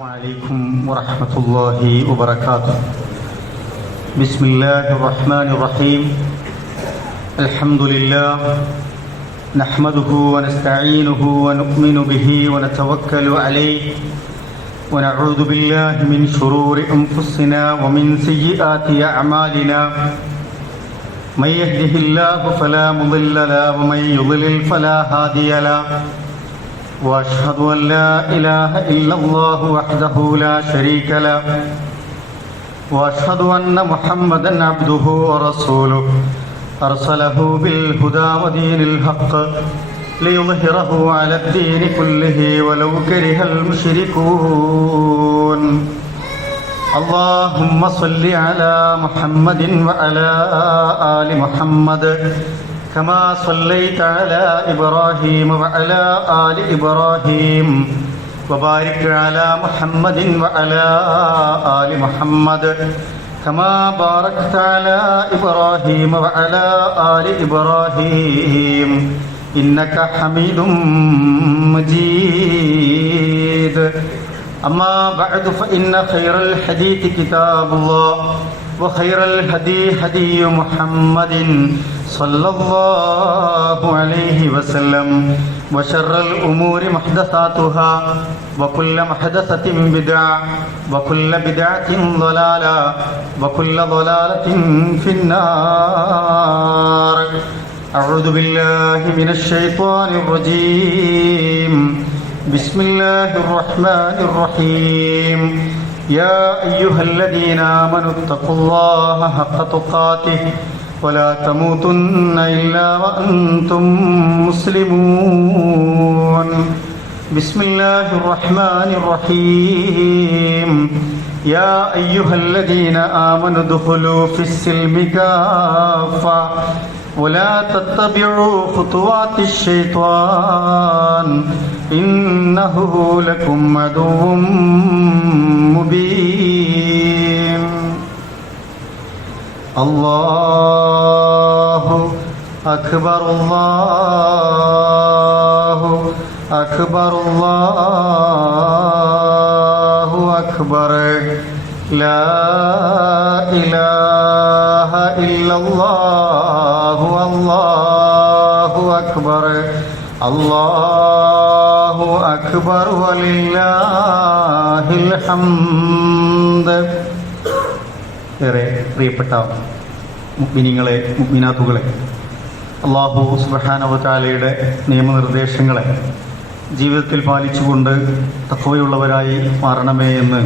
عليكم ورحمة الله وبركاته. بسم الله الرحمن الرحيم. الحمد لله نحمده ونستعينه ونؤمن به ونتوكل عليه ونعوذ بالله من شرور أنفسنا ومن سيئات أعمالنا. من يهده الله فلا مضل له ومن يضلل فلا هادي له. وأشهد أن لا إله إلا الله وحده لا شريك له. وأشهد أن محمدا عبده ورسوله أرسله بالهدى ودين الحق ليظهره على الدين كله ولو كره المشركون. اللهم صل على محمد وعلى آل محمد كما صليت على إبراهيم وعلى آل إبراهيم وبارك على محمد وعلى آل محمد كما باركت على إبراهيم وعلى آل إبراهيم إنك حميد مجيد. أما بعد فإن خير الحديث كتاب الله وخير الهدي هدي محمد صلى الله عليه وسلم وشر الأمور محدثاتها وكل محدثة بدعة وكل بدعة ضلالة وكل ضلالة في النار. أعوذ بالله من الشيطان الرجيم. بسم الله الرحمن الرحيم. يا أيها الذين آمنوا اتقوا الله حق تقاته ولا تموتن إلا وأنتم مسلمون. بسم الله الرحمن الرحيم. يا أيها الذين آمنوا ادخلوا في السلم كافة ولا تتبعوا خطوات الشيطان إنه لكم عدو مبين. الله أكبر الله أكبر الله أكبر لا إله إلا الله الله أكبر الله أكبر ولله الحمد. ഏറെ പ്രിയപ്പെട്ട മുഅ്മിനീങ്ങളെ മുഅ്മിനാത്തുകളെ, അല്ലാഹു സുബ്ഹാനഹു വ തആലയുടെ നിയമനിർദ്ദേശങ്ങളെ ജീവിതത്തിൽ പാലിച്ചുകൊണ്ട് തഖ്വയുള്ളവരായി മാറണമേ എന്ന്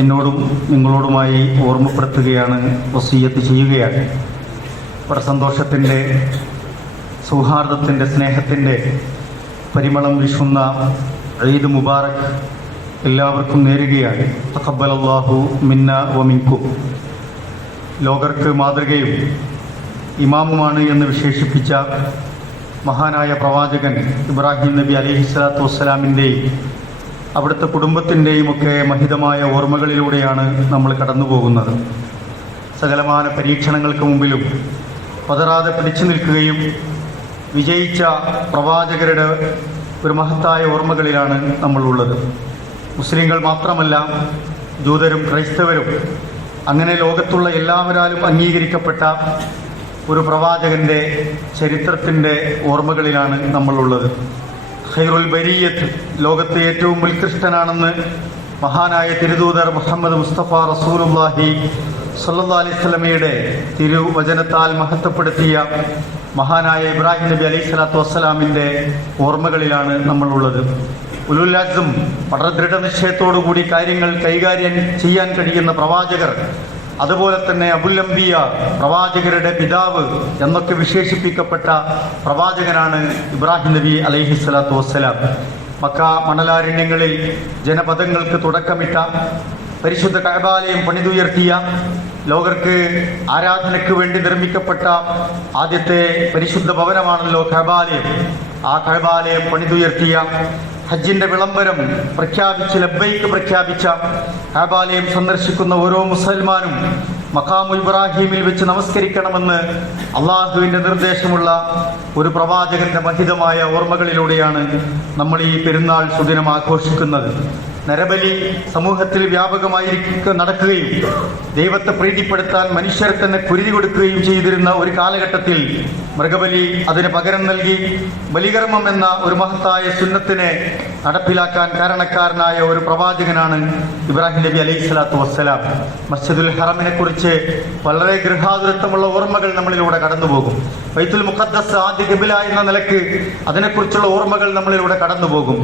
എന്നോടും നിങ്ങളോടുമായി ഓർമ്മപ്പെടുത്തുകയാണ്, വസിയ്യത്ത് ചെയ്യുകയാണ്. വളരെ സന്തോഷത്തിൻ്റെ, സൗഹാർദ്ദത്തിൻ്റെ, സ്നേഹത്തിൻ്റെ പരിമളം വീശുന്ന ഈദ് മുബാറക് എല്ലാവർക്കും നേരുകയാണ്. തഖബ്ബലല്ലാഹു മിന്ന വ മിൻകും. ലോകർക്ക് മാതൃകയും ഇമാമുമാണ് എന്ന് വിശേഷിപ്പിച്ച മഹാനായ പ്രവാചകൻ ഇബ്രാഹിം നബി അലൈഹിസ്സലാത്തു വസ്സലാമിൻ്റെയും അവിടുത്തെ കുടുംബത്തിൻ്റെയും ഒക്കെ മഹിതമായ ഓർമ്മകളിലൂടെയാണ് നമ്മൾ കടന്നു പോകുന്നത്. സകലമാന പരീക്ഷണങ്ങൾക്ക് മുമ്പിലും പതറാതെ പിടിച്ചു നിൽക്കുകയും വിജയിച്ച പ്രവാചകരുടെ ഒരു മഹത്തായ ഓർമ്മകളിലാണ് നമ്മളുള്ളത്. മുസ്ലിങ്ങൾ മാത്രമല്ല, ജൂതരും ക്രൈസ്തവരും അങ്ങനെ ലോകത്തുള്ള എല്ലാവരാലും അംഗീകരിക്കപ്പെട്ട ഒരു പ്രവാചകൻ്റെ ചരിത്രത്തിൻ്റെ ഓർമ്മകളിലാണ് നമ്മളുള്ളത്. ഖൈറുൽ ബരിയത്ത്, ലോകത്തെ ഏറ്റവും ഉത്കൃഷ്ടനാണെന്ന് മഹാനായ തിരുദൂതർ മുഹമ്മദ് മുസ്തഫ റസൂലുള്ളാഹി സ്വല്ലല്ലാഹു അലൈഹി വസല്ലമയുടെ തിരുവചനത്താൽ മഹത്വപ്പെടുത്തിയ മഹാനായ ഇബ്രാഹിം നബി അലൈഹി സ്വലാത്തു വസ്സലാമിൻ്റെ ഓർമ്മകളിലാണ് നമ്മളുള്ളത്. ഉലുൽ അസ്ം, വളരെ ദൃഢനിശ്ചയത്തോടുകൂടി കാര്യങ്ങൾ കൈകാര്യം ചെയ്യാൻ കഴിയുന്ന പ്രവാചകർ, അതുപോലെ തന്നെ അബുൽ അംബിയ, പ്രവാചകരുടെ പിതാവ് എന്നൊക്കെ വിശേഷിപ്പിക്കപ്പെട്ട പ്രവാചകനാണ് ഇബ്രാഹിം നബി അലൈഹി സ്വലാത്തു വസ്സലാം. മക്ക മണലാരണ്യങ്ങളിൽ ജനപദങ്ങൾക്ക് തുടക്കമിട്ട, പരിശുദ്ധ കഅബാലയം പണിതുയർത്തിയ, ലോകർക്ക് ആരാധനയ്ക്ക് വേണ്ടി നിർമ്മിക്കപ്പെട്ട ആദ്യത്തെ പരിശുദ്ധ ഭവനമാണല്ലോ കഅബാലയം. ആ കഅബാലയം പണിതുയർത്തിയ, ഹജ്ജിന്റെ വിളംബരം പ്രഖ്യാപിച്ച് ലബ്ബൈക്ക് പ്രഖ്യാപിച്ച, കഅബാലയം സന്ദർശിക്കുന്ന ഓരോ മുസൽമാനും മഖാമു ഇബ്രാഹിമിൽ വെച്ച് നമസ്കരിക്കണമെന്ന് അള്ളാഹുവിൻ്റെ നിർദ്ദേശമുള്ള ഒരു പ്രവാചകന്റെ മഹിതമായ ഓർമ്മകളിലൂടെയാണ് നമ്മൾ ഈ പെരുന്നാൾ സുദിനം ആഘോഷിക്കുന്നത്. നരബലി സമൂഹത്തിൽ വ്യാപകമായി നടക്കുകയും ദൈവത്തെ പ്രീതിപ്പെടുത്താൻ മനുഷ്യരെ തന്നെ കുരുതി കൊടുക്കുകയും ചെയ്തിരുന്ന ഒരു കാലഘട്ടത്തിൽ മൃഗബലി അതിന് പകരം നൽകി ബലികർമ്മം എന്ന ഒരു മഹത്തായ സുന്നത്തിനെ നടപ്പിലാക്കാൻ കാരണക്കാരനായ ഒരു പ്രവാചകനാണ് ഇബ്രാഹിം നബി അലൈഹി സ്വലാത്തു വസ്സലാം. മസ്ജിദുൽ ഹറമിനെ കുറിച്ച് വളരെ ഗൃഹാതുരത്വമുള്ള ഓർമ്മകൾ നമ്മളിലൂടെ കടന്നുപോകും. ബൈത്തുൽ മുഖദ്ദസ് ആദ്യ ഖിബ്ല എന്ന നിലക്ക് അതിനെക്കുറിച്ചുള്ള ഓർമ്മകൾ നമ്മളിലൂടെ കടന്നുപോകും.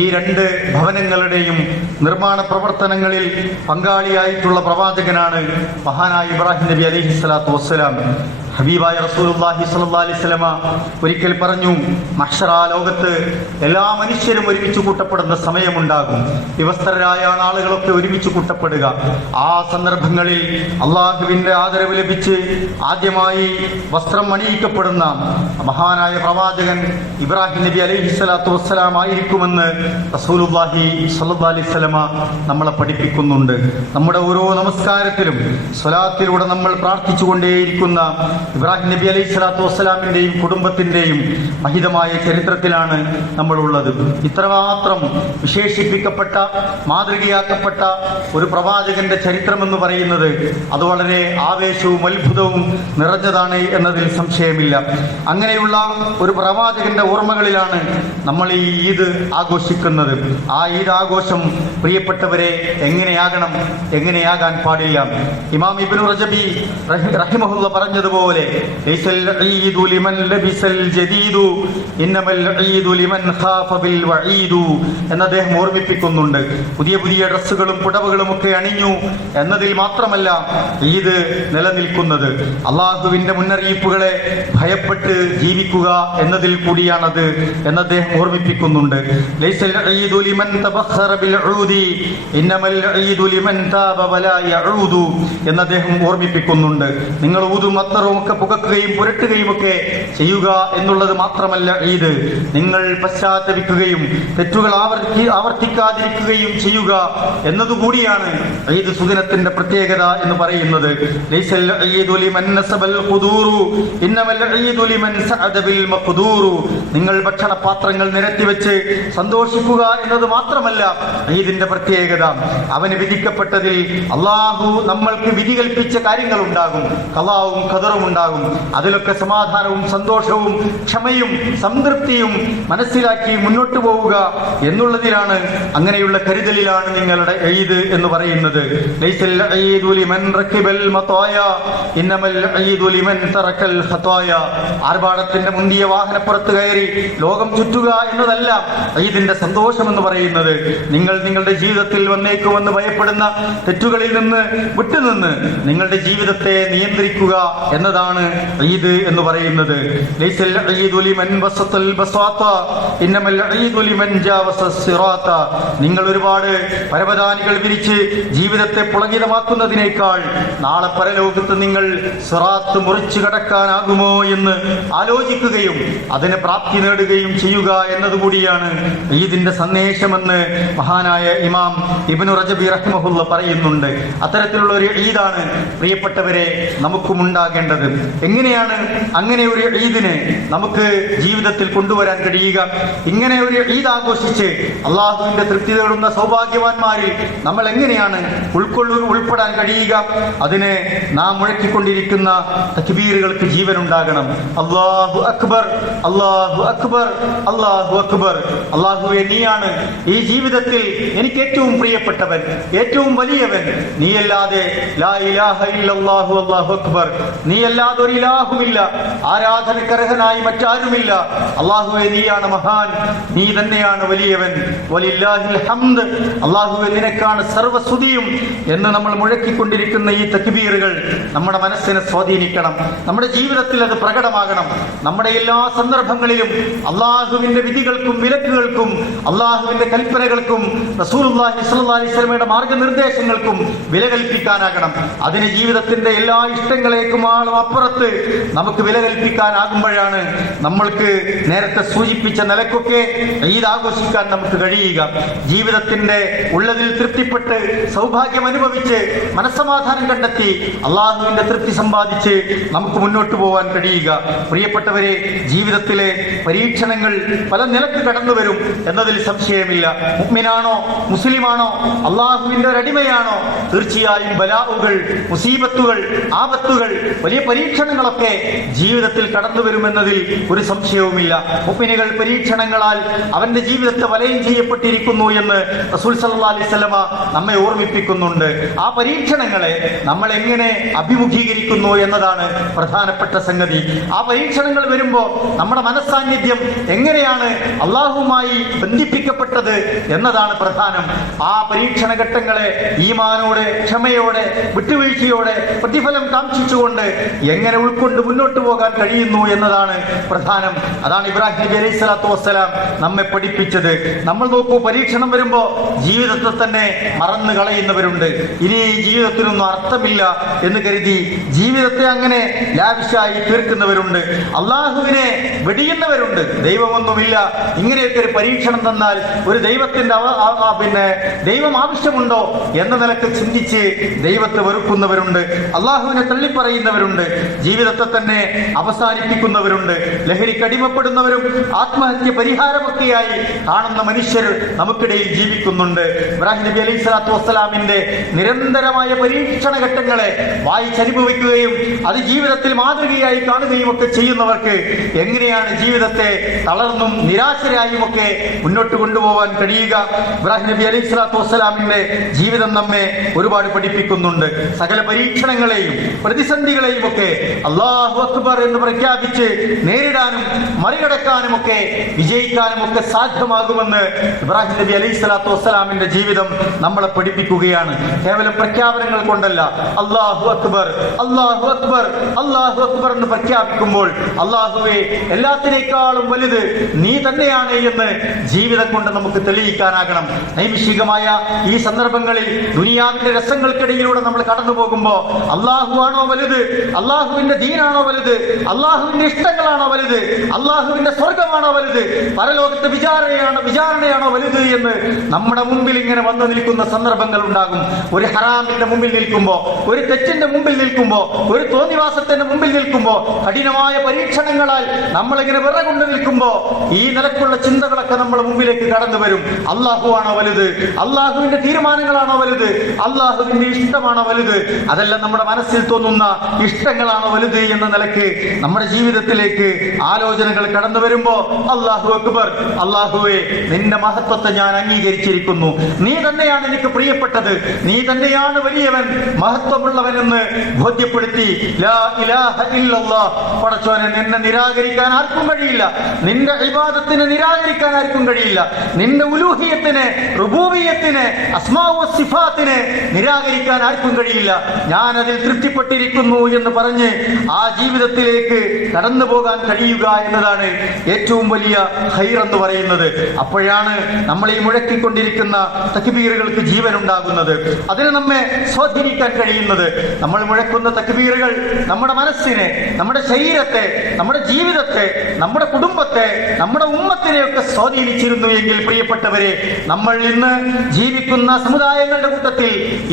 ഈ രണ്ട് ഭവനങ്ങളുടെയും നിർമ്മാണ പ്രവർത്തനങ്ങളിൽ പങ്കാളിയായിട്ടുള്ള പ്രവാചകനാണ് മഹാനായ ഇബ്രാഹിം നബി അലൈഹി സ്വലാത്തു വസ്സലാം. ഹബീബായ റസൂലുള്ളാഹി സ്വല്ലല്ലാഹി അലൈഹി വസല്ലമ ഒരിക്കൽ പറഞ്ഞു, മഹ്ശറാ ലോകത്ത് എല്ലാ മനുഷ്യരും ഒരുമിച്ച് കൂട്ടപ്പെടുന്ന സമയമുണ്ടാകും. വിവസ്ത്രരായ ആളുകളൊക്കെ ഒരുമിച്ച് കൂട്ടപ്പെടുക. ആ സന്ദർഭങ്ങളിൽ അള്ളാഹുവിന്റെ ആദരവ് ലഭിച്ച് ആദ്യമായി വസ്ത്രം അണിയിക്കപ്പെടുന്ന മഹാനായ പ്രവാചകൻ ഇബ്രാഹിം നബി അലൈഹി സ്വലാത്തു വസ്സലാം ആയിരിക്കുമെന്ന് റസൂലുള്ളാഹി സ്വല്ലല്ലാഹി അലൈഹി വസല്ലമ നമ്മളെ പഠിപ്പിക്കുന്നുണ്ട്. നമ്മുടെ ഓരോ നമസ്കാരത്തിലും സ്വലാത്തിലൂടെ നമ്മൾ പ്രാർത്ഥിച്ചുകൊണ്ടേയിരിക്കുന്ന ഇബ്രാഹിം നബി അലൈഹി സ്വലാത്തു വസ്സലാമിന്റെയും കുടുംബത്തിന്റെയും മഹിതമായ ചരിത്രത്തിലാണ് നമ്മളുള്ളത്. ഇത്രമാത്രം വിശേഷിപ്പിക്കപ്പെട്ട മാതൃകയാക്കപ്പെട്ട ഒരു പ്രവാചകന്റെ ചരിത്രമെന്ന് പറയുന്നത് അത് വളരെ ആവേശവും അത്ഭുതവും നിറഞ്ഞതാണ് എന്നതിൽ സംശയമില്ല. അങ്ങനെയുള്ള ഒരു പ്രവാചകന്റെ ഓർമ്മകളിലാണ് നമ്മൾ ഈ ഈദ് ആഘോഷിക്കുന്നത്. ആ ഈദ് ആഘോഷം പ്രിയപ്പെട്ടവരെ എങ്ങനെയാകാൻ പാടില്ല. ഇമാം ഇബ്നു റജബി റഹിമഹുല്ല പറഞ്ഞതുപോലെ ലൈസൽ ഈദു ലിമൻ ലബിസൽ ജദീദു ഇന്നമൽ ഈദു ലിമൻ ഖാഫ ബിൽ വഈദു എന്ന് അദ്ദേഹം ഓർമ്മിപ്പിക്കുന്നുണ്ട്. പുതിയ പുതിയ ഡ്രസ്സുകളും പുടവകളും ഒക്കെ അണിഞ്ഞു എന്നതിൽ മാത്രമല്ല ഈദ് നിലനിൽക്കുന്നത്. അള്ളാഹുവിന്റെ മുന്നറിയിപ്പുകളെ ഭയപ്പെട്ട് ജീവിക്കുക എന്നതിൽ കൂടിയാണത് എന്ന് അദ്ദേഹം ഓർമ്മിപ്പിക്കുന്നുണ്ട്. ലൈസൽ ഈദു ലിമൻ തബഖറ ബിൽ ഊദി ഇന്നമൽ ഈദു ലിമൻ താബ വലാ യഊദു എന്ന് അദ്ദേഹം ഓർമ്മിപ്പിക്കുന്നുണ്ട്. നിങ്ങൾ ഊതും അത്തറും ഒക്കെ പുകക്കുകയും പുരട്ടുകയും ഒക്കെ ചെയ്യുക എന്നുള്ളത് മാത്രമല്ല ഈദ്, നിങ്ങൾ പശ്ചാത്തപിക്കുകയും തെറ്റുകൾ ആവർത്തിക്കാതിരിക്കുകയും ചെയ്യുക എന്നതുകൂടിയാണ് ഈദ് സുദിനത്തിന്റെ പ്രത്യേകത എന്ന് പറയുന്നത്. ലൈസൽ ഈദു ലിമൻ നസബൽ ഖുദൂറു ഇന്നമൽ ഈദു ലിമൻ സഅദ ബിൽ മഖ്ദൂറു. നിങ്ങൾ ഭക്ഷണപാത്രങ്ങൾ നിരത്തിവെച്ച് സന്തോഷിക്കുക എന്നത് മാത്രമല്ല ഈദിന്റെ പ്രത്യേകത. അവന് വിധിക്കപ്പെട്ടതിൽ അള്ളാഹു നമ്മൾക്ക് വിധി കൽപ്പിച്ച കാര്യങ്ങൾ ഉണ്ടാകും, ഖളാവും ഖദറും ഉണ്ടാകും. അതിലൊക്കെ സമാധാനവും സന്തോഷവും ക്ഷമയും സംതൃപ്തിയും മനസ്സിലാക്കി മുന്നോട്ട് പോവുക എന്നുള്ളതിലാണ്, അങ്ങനെയുള്ള കരുതലിലാണ് നിങ്ങളുടെ ഈദ് എന്ന് പറയുന്നത്. ലൈസൽ ഈദു ലിമൻ റകിബൽ മതായ ഇന്നമൽ ഈദു ലിമൻ തറക്കൽ ഖതായ. ആർഭാടത്തിന്റെ മുന്തിയ വാഹനപ്പുറത്ത് കയറി ലോകം ചുറ്റുക എന്നതല്ല ഈദിന്റെ സന്തോഷം എന്ന് പറയുന്നത്. നിങ്ങൾ നിങ്ങളുടെ ജീവിതത്തിൽ വന്നേക്കുമെന്ന് ഭയപ്പെടുന്ന തെറ്റുകളിൽ നിന്ന് വിട്ടുനിന്ന് നിങ്ങളുടെ ജീവിതത്തെ നിയന്ത്രിക്കുക എന്നതാണ് ഈദ് എന്ന് പറയുന്നത്. ലൈസൽ ഈദു ലിമൻ ബസത്തൽ ബസാത ഇന്നമൽ ഈദു ലിമൻ ജാവസ സിറാത. നിങ്ങൾ ഒരുപാട് പരവതാനികൾ വിരിച്ച് ജീവിതത്തെ പുളകിതമാക്കുന്നതിനേക്കാൾ നാളെ പരലോകത്ത് നിങ്ങൾ സിറാത്ത് മുറിച്ചു കടക്കാനാകുമോ എന്ന് ആലോചിക്കുകയും അതിന് പ്രാപ്തി നേടുകയും ചെയ്യുക എന്നതുകൂടിയാണ് ഈദിന്റെ സന്ദേശമെന്ന് മഹാനായ ഇമാം ഇബ്നു റജബി റഹിമഹുല്ല പറയുന്നുണ്ട്. അത്തരത്തിലുള്ള ഒരു ഈദാണ് പ്രിയപ്പെട്ടവരെ നമുക്കും ഉണ്ടാകേണ്ടത്. എങ്ങനെയാണ് അങ്ങനെ ഒരു ഈദിനെ നമുക്ക് ജീവിതത്തിൽ കൊണ്ടുവരാൻ കഴിയുക? ഇങ്ങനെ ഒരു ഈദ് ആഘോഷിച്ച് അള്ളാഹുവിന്റെ തൃപ്തി നേടുന്ന സൗഭാഗ്യവാന്മാരിൽ നമ്മൾ എങ്ങനെയാണ് ഉൾപ്പെടാൻ കഴിയുക? അതിന് നാം മുഴക്കിക്കൊണ്ടിരിക്കുന്ന തക്ബീറുകൾക്ക് ജീവൻ ഉണ്ടാകണം. അല്ലാഹു അക്ബർ, അല്ലാഹു അക്ബർ, അല്ലാഹു അക്ബർ. അല്ലാഹുവേ, നീയാണ് ഈ ജീവിതത്തിൽ എനിക്ക് ഏറ്റവും പ്രിയപ്പെട്ടവൻ, ഏറ്റവും വലിയവൻ. നീയല്ലാതെ ലാ ഇലാഹ ഇല്ലല്ലാഹു അല്ലാഹു അക്ബർ, നീയല്ലാതെ ഒരു ഇലാഹുമില്ല, ആരാധനക്കർഹനായി മറ്റാരുമില്ല. അല്ലാഹുവേ, നീയാണ് മഹാൻ, നീ തന്നെയാണ് വലിയവൻ. വലില്ലാഹിൽ ഹംദ്, അല്ലാഹുവേ നിനക്കാണ് സർവസ്തുതിയും എന്ന് നമ്മൾ മുഴക്കിക്കൊണ്ടിരിക്കുന്ന ഈ തക്ബീറുകൾ നമ്മുടെ മനസ്സിനെ സ്വാധീനിക്കണം. നമ്മുടെ ജീവിതത്തിൽ അത് പ്രകടമാകണം. നമ്മുടെ എല്ലാ സന്ദർഭങ്ങളിലും അള്ളാഹുവിന്റെ വിധികൾക്കും വിലക്കുകൾക്കും അള്ളാഹുവിന്റെ കൽപ്പനകൾക്കും റസൂലുള്ളാഹി സ്വല്ലല്ലാഹി അലൈഹി വസല്ലമയുടെ മാർഗനിർദ്ദേശങ്ങൾക്കും വില കൽപ്പിക്കാനാകണം. അതിന് ജീവിതത്തിന്റെ എല്ലാ ഇഷ്ടങ്ങളേക്കും അപ്പുറത്ത് നമുക്ക് വില കൽപ്പിക്കാനാകുമ്പോഴാണ് നമ്മൾക്ക് നേരത്തെ സൂചിപ്പിച്ച നിലക്കൊക്കെ ഈദ് ആഘോഷിക്കാൻ നമുക്ക് കഴിയുക. ജീവിതത്തിന്റെ ഉള്ളതിൽ തൃപ്തിപ്പെട്ട് സൗഭാഗ്യം അനുഭവിച്ച് മനസ്സമാധാനം കണ്ടെത്തി അള്ളാഹുവിന്റെ തൃപ്തി സമ്പാദിച്ച് നമുക്ക് മുന്നോട്ട് പോകാൻ കഴിയുക. പ്രിയപ്പെട്ടവരെ, ജീവിതത്തിലെ പരീക്ഷണങ്ങൾ പല നിലക്ക് കടന്നു വരും എന്നതിൽ സംശയമില്ല. മുഅ്മിനാണോ മുസ്ലിമാണോ അള്ളാഹുവിന്റെ ഒരു അടിമയാണോ, തീർച്ചയായും ബലാഉകൾ, മുസീബത്തുകൾ, ആപത്തുകൾ, വലിയ പരീക്ഷണങ്ങളൊക്കെ ജീവിതത്തിൽ കടന്നു വരുമെന്നതിൽ ഒരു സംശയവുമില്ല. മുഅ്മിനുകൾ പരീക്ഷണങ്ങളാൽ അവന്റെ ജീവിതത്തെ വലയം ചെയ്യപ്പെട്ടിരിക്കുന്നു എന്ന് റസൂൽ സല്ലല്ലാഹു അലൈഹി വസല്ലമ നമ്മെ ഓർമ്മിപ്പിക്കുന്നുണ്ട്. ആ പരീക്ഷണങ്ങളെ നമ്മൾ എങ്ങനെ അഭിമുഖീകരിക്കുന്നു എന്നതാണ് പ്രധാനപ്പെട്ട സംഗതി. ആ പരീക്ഷണങ്ങൾ വരുമ്പോൾ നമ്മുടെ മനസ്സാന്നിധ്യം എങ്ങനെയാണ് അള്ളാഹുവുമായി ബന്ധിപ്പിക്കപ്പെട്ടത് എന്നതാണ് പ്രധാനം. ആ പരീക്ഷണ ഘട്ടങ്ങളെ ഈമാനോടെ, ക്ഷമയോടെ, വിട്ടുവീഴ്ചയോടെ, പ്രതിഫലം കാക്ഷിച്ചുകൊണ്ട് എങ്ങനെ ഉൾക്കൊണ്ട് മുന്നോട്ട് പോകാൻ കഴിയുന്നു എന്നതാണ് പ്രധാനം. അതാണ് ഇബ്രാഹിം നബി അലൈഹി സ്വലാത്തു വസ്സലാം നമ്മെ പഠിപ്പിച്ചത്. നമ്മൾ നോക്കൂ, പരീക്ഷണം വരുമ്പോ ജീവിതത്തെ തന്നെ മറന്നു കളയുന്നവരുണ്ട്. ഇനി ജീവിതത്തിനൊന്നും അർത്ഥമില്ല എന്ന് കരുതി ജീവിതത്തെ അങ്ങനെ ലാവിഷായി തീർക്കുന്നവരുണ്ട്. അള്ളാഹുവിനെ വെടിയുന്നവരുണ്ട്. ദൈവമൊന്നുമില്ല, ഇങ്ങനെയൊക്കെ ഒരു പരീക്ഷണം തന്നാൽ ഒരു ദൈവത്തിന്റെ ദൈവം ആവശ്യമുണ്ടോ എന്ന നിലക്ക് ചിന്തിച്ച് ദൈവത്തെ വെറുക്കുന്നവരുണ്ട്. അള്ളാഹുവിനെ തള്ളിപ്പറയുന്നവരുണ്ട്. ജീവിതത്തെ തന്നെ അവസാനിപ്പിക്കുന്നവരുണ്ട്. ലഹരിക്കടിമപ്പെടുന്നവരും ആത്മഹത്യ പരിഹാരമൊക്കെയായി കാണുന്ന മനുഷ്യർ നമുക്കിടയിൽ ജീവിക്കുന്നുണ്ട്. ഇബ്രാഹിം നബി അലൈഹി സ്വലാത്തു വസ്സലാമിന്റെ നിരന്തരമായ പരീക്ഷണ ഘട്ടങ്ങളെ വായിച്ചനുഭവിക്കുകയും അത് ജീവിതത്തിൽ മാതൃകയായി കാണുകയും ഒക്കെ ചെയ്യുന്നവർക്ക് എങ്ങനെയാണ് ജീവിതത്തെ തളർന്നും നിരാശരായും ഒക്കെ മുന്നോട്ട് കൊണ്ടുപോകാൻ കഴിയുക? ഇബ്രാഹിം നബി അലൈഹി സ്വലാത്തു വസ്സലാമിന്റെ ജീവിതം നമ്മെ ഒരുപാട് പഠിപ്പിക്കുന്നുണ്ട്. സകല പരീക്ഷണങ്ങളെയും പ്രതിസന്ധികളെയും ഒക്കെ അല്ലാഹു അക്ബർ എന്ന് പ്രഖ്യാപിച്ച് നേരിടാനും മറികടക്കാനും ഒക്കെ വിജയിക്കാനും ഒക്കെ സാധ്യമാകുമെന്ന് ഇബ്രാഹിം നബി അലൈഹി സ്വലാത്തു വസ്സലാമിന്റെ ജീവിതം നമ്മളെ പഠിപ്പിക്കുകയാണ്. കേവലം പ്രഖ്യാപനങ്ങൾ കൊണ്ടല്ല. അല്ലാഹു അക്ബർ, അല്ലാഹു അക്ബർ, അല്ലാഹു അക്ബർ എന്ന് പ്രഖ്യാപിക്കുമ്പോൾ അല്ലാഹുവേ, എല്ലാത്തിനേക്കാളും വലുത് നീ തന്നെയാണ് എന്ന് ജീവിതം കൊണ്ട് നമുക്ക് തെളിയിക്കാനാകണം. നൈമിഷികമായ ഈ സന്ദർഭങ്ങളിൽ ദുനിയാവിന്റെ രസങ്ങൾക്കിടയിലൂടെ നമ്മൾ കടന്നു പോകുമ്പോൾ അല്ലാഹു ആണോ വലുത്, അല്ലാഹുവിന്റെ ദീനാണോ വലുത്, അല്ലാഹുവിന്റെ ഇഷ്ടങ്ങളാണോ വലുത്, അല്ലാഹുവിന്റെ സ്വർഗമാണോ വലുത്, പരലോകത്തെ വിചാരണയാണോ വലുത് എന്ന് നമ്മുടെ മുമ്പിൽ ഇങ്ങനെ വന്നു നിൽക്കുന്ന സന്ദർഭങ്ങൾ ഉണ്ടാകും. ഒരു ഹറാമിന്റെ മുമ്പിൽ നിൽക്കുമ്പോ, ഒരു തെറ്റിന്റെ മുമ്പിൽ നിൽക്കുമ്പോ, ഒരു തോന്നിവാസത്തിന്റെ മുമ്പിൽ നിൽക്കുമ്പോ, കഠിനമായ പരീക്ഷണങ്ങളാൽ നമ്മളിങ്ങനെ വിറകൊണ്ട് നിൽക്കുമ്പോ ഈ നിലക്കുള്ള ചിന്തകളൊക്കെ നമ്മുടെ മുമ്പിലേക്ക് കടന്നു വരും. അല്ലാഹു ആണോ വലുത്, അല്ലാഹുവിന്റെ തീരുമാനങ്ങളാണോ വലുത്, അല്ലാഹുവിന്റെ ഇഷ്ടമാണോ വലുത്, അതല്ല നമ്മുടെ മനസ്സിൽ തോന്നുന്ന ഇഷ്ടങ്ങളാണോ വലുത് എന്ന നിലക്ക് നമ്മുടെ ജീവിതത്തിലേക്ക് ആലോചനകൾ കടന്നു വരുമ്പോ അല്ലാഹു അക്ബർ, അല്ലാഹുവേ, നിന്റെ മഹത്വത്തെ ഞാൻ അംഗീകരിച്ചിരിക്കുന്നു. നീ തന്നെയാണ് എനിക്ക് പ്രിയപ്പെട്ടത്, നീ തന്നെയാണ് വലിയവൻ, മഹത്വമുള്ളവൻ എന്ന് ബോധ്യപ്പെടുത്തി ലാ ഇലാഹ ഇല്ലല്ലാഹ്. പടച്ചോനെ, നിന്നെ നിരാകരിക്കാൻ ആർക്കും കഴിയില്ല, നിന്റെ ഇബാദത്തിനെ നിരാകരിക്കാൻ ആർക്കും കഴിയില്ല, നിന്റെ ഉലൂഹിയത്തിനെ, റുബൂബിയത്തിനെ, അസ്മാഉ വസിഫാത്തിനെ നിരാകരിക്കാൻ ആർക്കും കഴിയില്ല. ഞാൻ അതിൽ തൃപ്തിപ്പെട്ടിരിക്കുന്നു എന്ന് പറഞ്ഞ് ആ ജീവിതത്തിലേക്ക് കടന്നു പോകാൻ കഴിയുക എന്നതാണ് ഏറ്റവും വലിയ ഖൈർ എന്ന് പറയുന്നത്. അപ്പോഴാണ് നമ്മൾ ഈ മുഴക്കിക്കൊണ്ടിരിക്കുന്ന തക്ബീറുകൾക്ക് ജീവൻ ഉണ്ടാകുന്നത്, അതിന് നമ്മെ സ്വാധീനിക്കാൻ കഴിയുന്നത്. നമ്മൾ മുഴക്കുന്ന തക്ബീറുകൾ നമ്മുടെ മനസ്സിനെ, നമ്മുടെ ശരീരത്തെ, നമ്മുടെ ജീവിതത്തെ, നമ്മുടെ കുടുംബത്തെ, നമ്മുടെ ഉമ്മത്തിനെയൊക്കെ സ്വാധീനിച്ചിരുന്നു എങ്കിൽ പ്രിയപ്പെട്ടവരെ, നമ്മൾ ഇന്ന് ജീവിക്കുന്ന സമുദായങ്ങളുടെ കൂട്ടത്തിൽ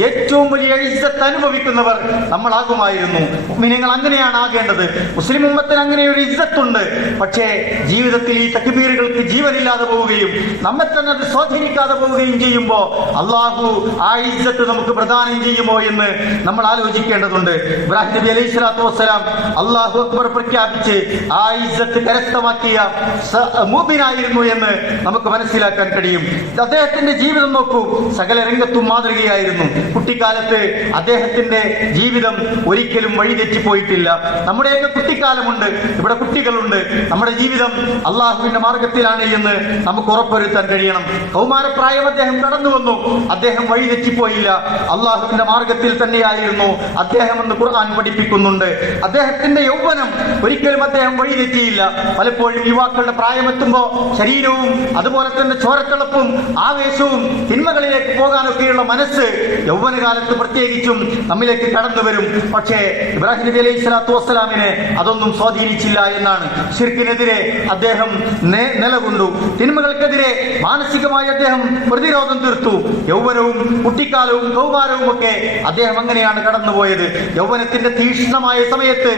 ഏറ്റവും വലിയ ഇസ്സത്ത് അനുഭവിക്കുന്നവർ നമ്മളാകുമായിരുന്നു. മുഅ്മിനീങ്ങൾ അങ്ങനെയാണ് ആകേണ്ടത്. മുസ്ലിം ഉമ്മത്തിന് അങ്ങനെ ഒരു ഇസ്സത്തുണ്ട്. പക്ഷേ ജീവിതത്തിൽ ഈ തക്ബീറുകൾക്ക് ജീവനില്ലാതെ പോവുകയും നമ്മെ തന്നെ അത് സ്വാധീനിക്കാതെ പോവുകയും ചെയ്യുമ്പോൾ അള്ളാഹു ആ ഇസ്സത്ത് നമുക്ക് പ്രദാനം ചെയ്യുമോ എന്ന് നമ്മൾ ആലോചിക്കേണ്ടതുണ്ട്. ഇബ്രാഹിം നബി അലൈഹി സ്വലാത്തു വസ്സലാം അല്ലാഹു അക്ബർ പ്രഖ്യാപിച്ച് ആ ഇസ്സത്ത് കരസ്ഥമാക്കിയ മുഅ്മിനായിരുന്നു എന്ന് നമുക്ക് മനസ്സിലാക്കാൻ കഴിയും. അദ്ദേഹത്തിന്റെ ജീവിതം നോക്കൂ, സകല രംഗത്തും മാതൃകയായിരുന്നു. കുട്ടിക്കാലത്ത് അദ്ദേഹത്തിന്റെ ജീവിതം ഒരിക്കലും വഴിതെറ്റിപ്പോയിട്ടില്ല. നമ്മുടെയൊക്കെ കുട്ടിക്കാലമുണ്ട്, ഇവിടെ കുട്ടികളുണ്ട്. നമ്മുടെ ജീവിതം അള്ളാഹുവിന്റെ മാർഗത്തിലാണ് എന്ന് നമുക്ക് ഉറപ്പുവരുത്താൻ കഴിയണം. കൗമാരപ്രായം അദ്ദേഹം കടന്നു വന്നു, അദ്ദേഹം വഴിതെറ്റിപ്പോയില്ല, അള്ളാഹുവിന്റെ മാർഗത്തിൽ തന്നെയായിരുന്നു അദ്ദേഹം എന്ന് ഖുർആൻ പഠിപ്പിക്കുന്നുണ്ട്. അദ്ദേഹത്തിന്റെ യൗവനം ഒരിക്കലും അദ്ദേഹം വഴിതെറ്റിയില്ല. പലപ്പോഴും യുവാക്കളുടെ പ്രായമെത്തുമ്പോൾ ശരീരവും അതുപോലെ തന്നെ ചോരത്തിളപ്പും ആവേശവും തിന്മകളിലേക്ക് പോകാനൊക്കെയുള്ള മനസ്സ് യൗവനകാലത്ത് പ്രത്യേകിച്ചും നമ്മിലേക്ക് കടന്നു വരും. പക്ഷേ ഇബ്രാഹിം നബി അലൈഹി സ്വലാത്തു വസ്സലാമിനെ അതൊന്നും സ്വാധീനിച്ചില്ല എന്നാണ്. ശിർക്കിനെതിരെ അദ്ദേഹം നിലകൊണ്ടു, തിന്മകൾക്കെതിരെ മാനസികമായി അദ്ദേഹം പ്രതിരോധം തീർത്തു. യൗവനവും കുട്ടിക്കാലവും കൗമാരവും ഒക്കെ അദ്ദേഹം അങ്ങനെയാണ് കടന്നുപോയത്. യൗവനത്തിന്റെ തീക്ഷ്ണമായ സമയത്ത്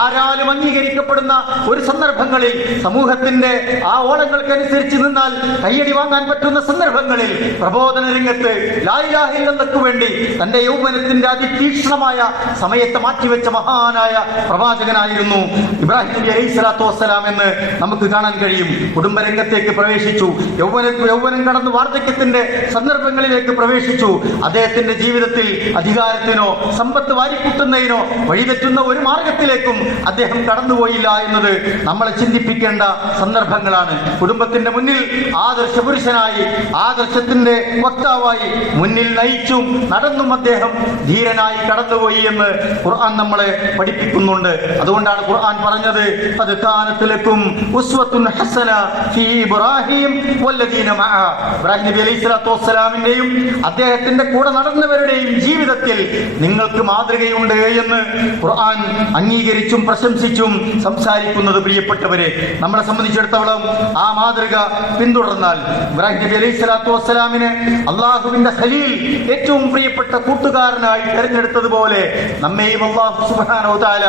ആരാലും അംഗീകരിക്കപ്പെടുന്ന ഒരു സന്ദർഭങ്ങളിൽ സന്ദർഭങ്ങളിൽ, സമൂഹത്തിന്റെ ആ ഓളങ്ങൾക്കനുസരിച്ച് നിന്നാൽ കയ്യടി വാങ്ങാൻ പറ്റുന്ന സന്ദർഭങ്ങളിൽ പ്രബോധന രംഗത്ത് ലാ ഇലാഹ ഇല്ലല്ലാഹ്ക്ക് വേണ്ടി തന്റെ യൗവനത്തിന്റെ അതിതീക്ഷ്ണമായ സമയത്തെ മാറ്റിവെച്ച മഹാനായ പ്രവാചകനായിരുന്നു ഇബ്രാഹിം നബി അലൈഹി സ്വലാത്തു വസ്സലാം എന്ന് നമുക്ക് കാണാൻ കഴിയും. കുടുംബരംഗത്തേക്ക് പ്രവേശിച്ചു, യൗവനം കടന്ന് വാർദ്ധക്യത്തിന്റെ സന്ദർഭങ്ങളിലേക്ക് പ്രവേശിച്ചു. അദ്ദേഹത്തിന്റെ ജീവിതത്തിൽ അധികാരത്തിനോ സമ്പത്ത് വാരിക്കൂട്ടുന്നതിനോ വഴിതെറ്റുന്ന ഒരു മാർഗത്തിലേക്കും അദ്ദേഹം കടന്നുപോയില്ല എന്നത് നമ്മളെ ചിന്തിപ്പിക്കേണ്ട സന്ദർഭങ്ങളാണ്. കുടുംബത്തിന്റെ മുന്നിൽ ആദർശ പുരുഷനായി, ആദർശത്തിന്റെ വക്താവായി മുന്നിൽ നയിച്ചും നടന്നും അദ്ദേഹം ധീരനായി കടന്നുപോയി എന്ന് ഖുർആൻ നമ്മളെ പഠിപ്പിക്കുന്നുണ്ട്. അതുകൊണ്ടാണ് ഖുർആൻ പറഞ്ഞത് ഖദ് കാനത് ലക്കും ഉസ്വത്തുൻ ഹസന ഫീ ഇബ്രാഹിം വല്ലദീന മഅ. ഇബ്രാഹിം നബി അലൈഹി സ്വലാത്തു വസ്സലാമിന്റെയും അദ്ദേഹത്തിന്റെ കൂടെ നടന്നവരുടെയും ജീവിതത്തിൽ നിങ്ങൾക്ക് മാതൃകയുണ്ട് എന്ന് ഖുർആൻ അംഗീകരിച്ചും പ്രശംസിച്ചും സംസാരിക്കുന്നത് പ്രിയപ്പെട്ടവരെ, നമ്മളെ സംബന്ധിച്ചിടത്തോളം ആ മാതൃക പിന്തുടർന്നാൽ ഇബ്രാഹിം നബി അലൈഹി സ്വലാത്തു വസ്സലാമിന് അള്ളാഹുവിന്റെ ഖലീൽ ഏറ്റവും പ്രിയപ്പെട്ട കൂട്ടുകാരനായി തെരഞ്ഞെടുത്തതുപോലെ നമ്മെയും അല്ലാഹു സുബ്ഹാനഹു വ തആല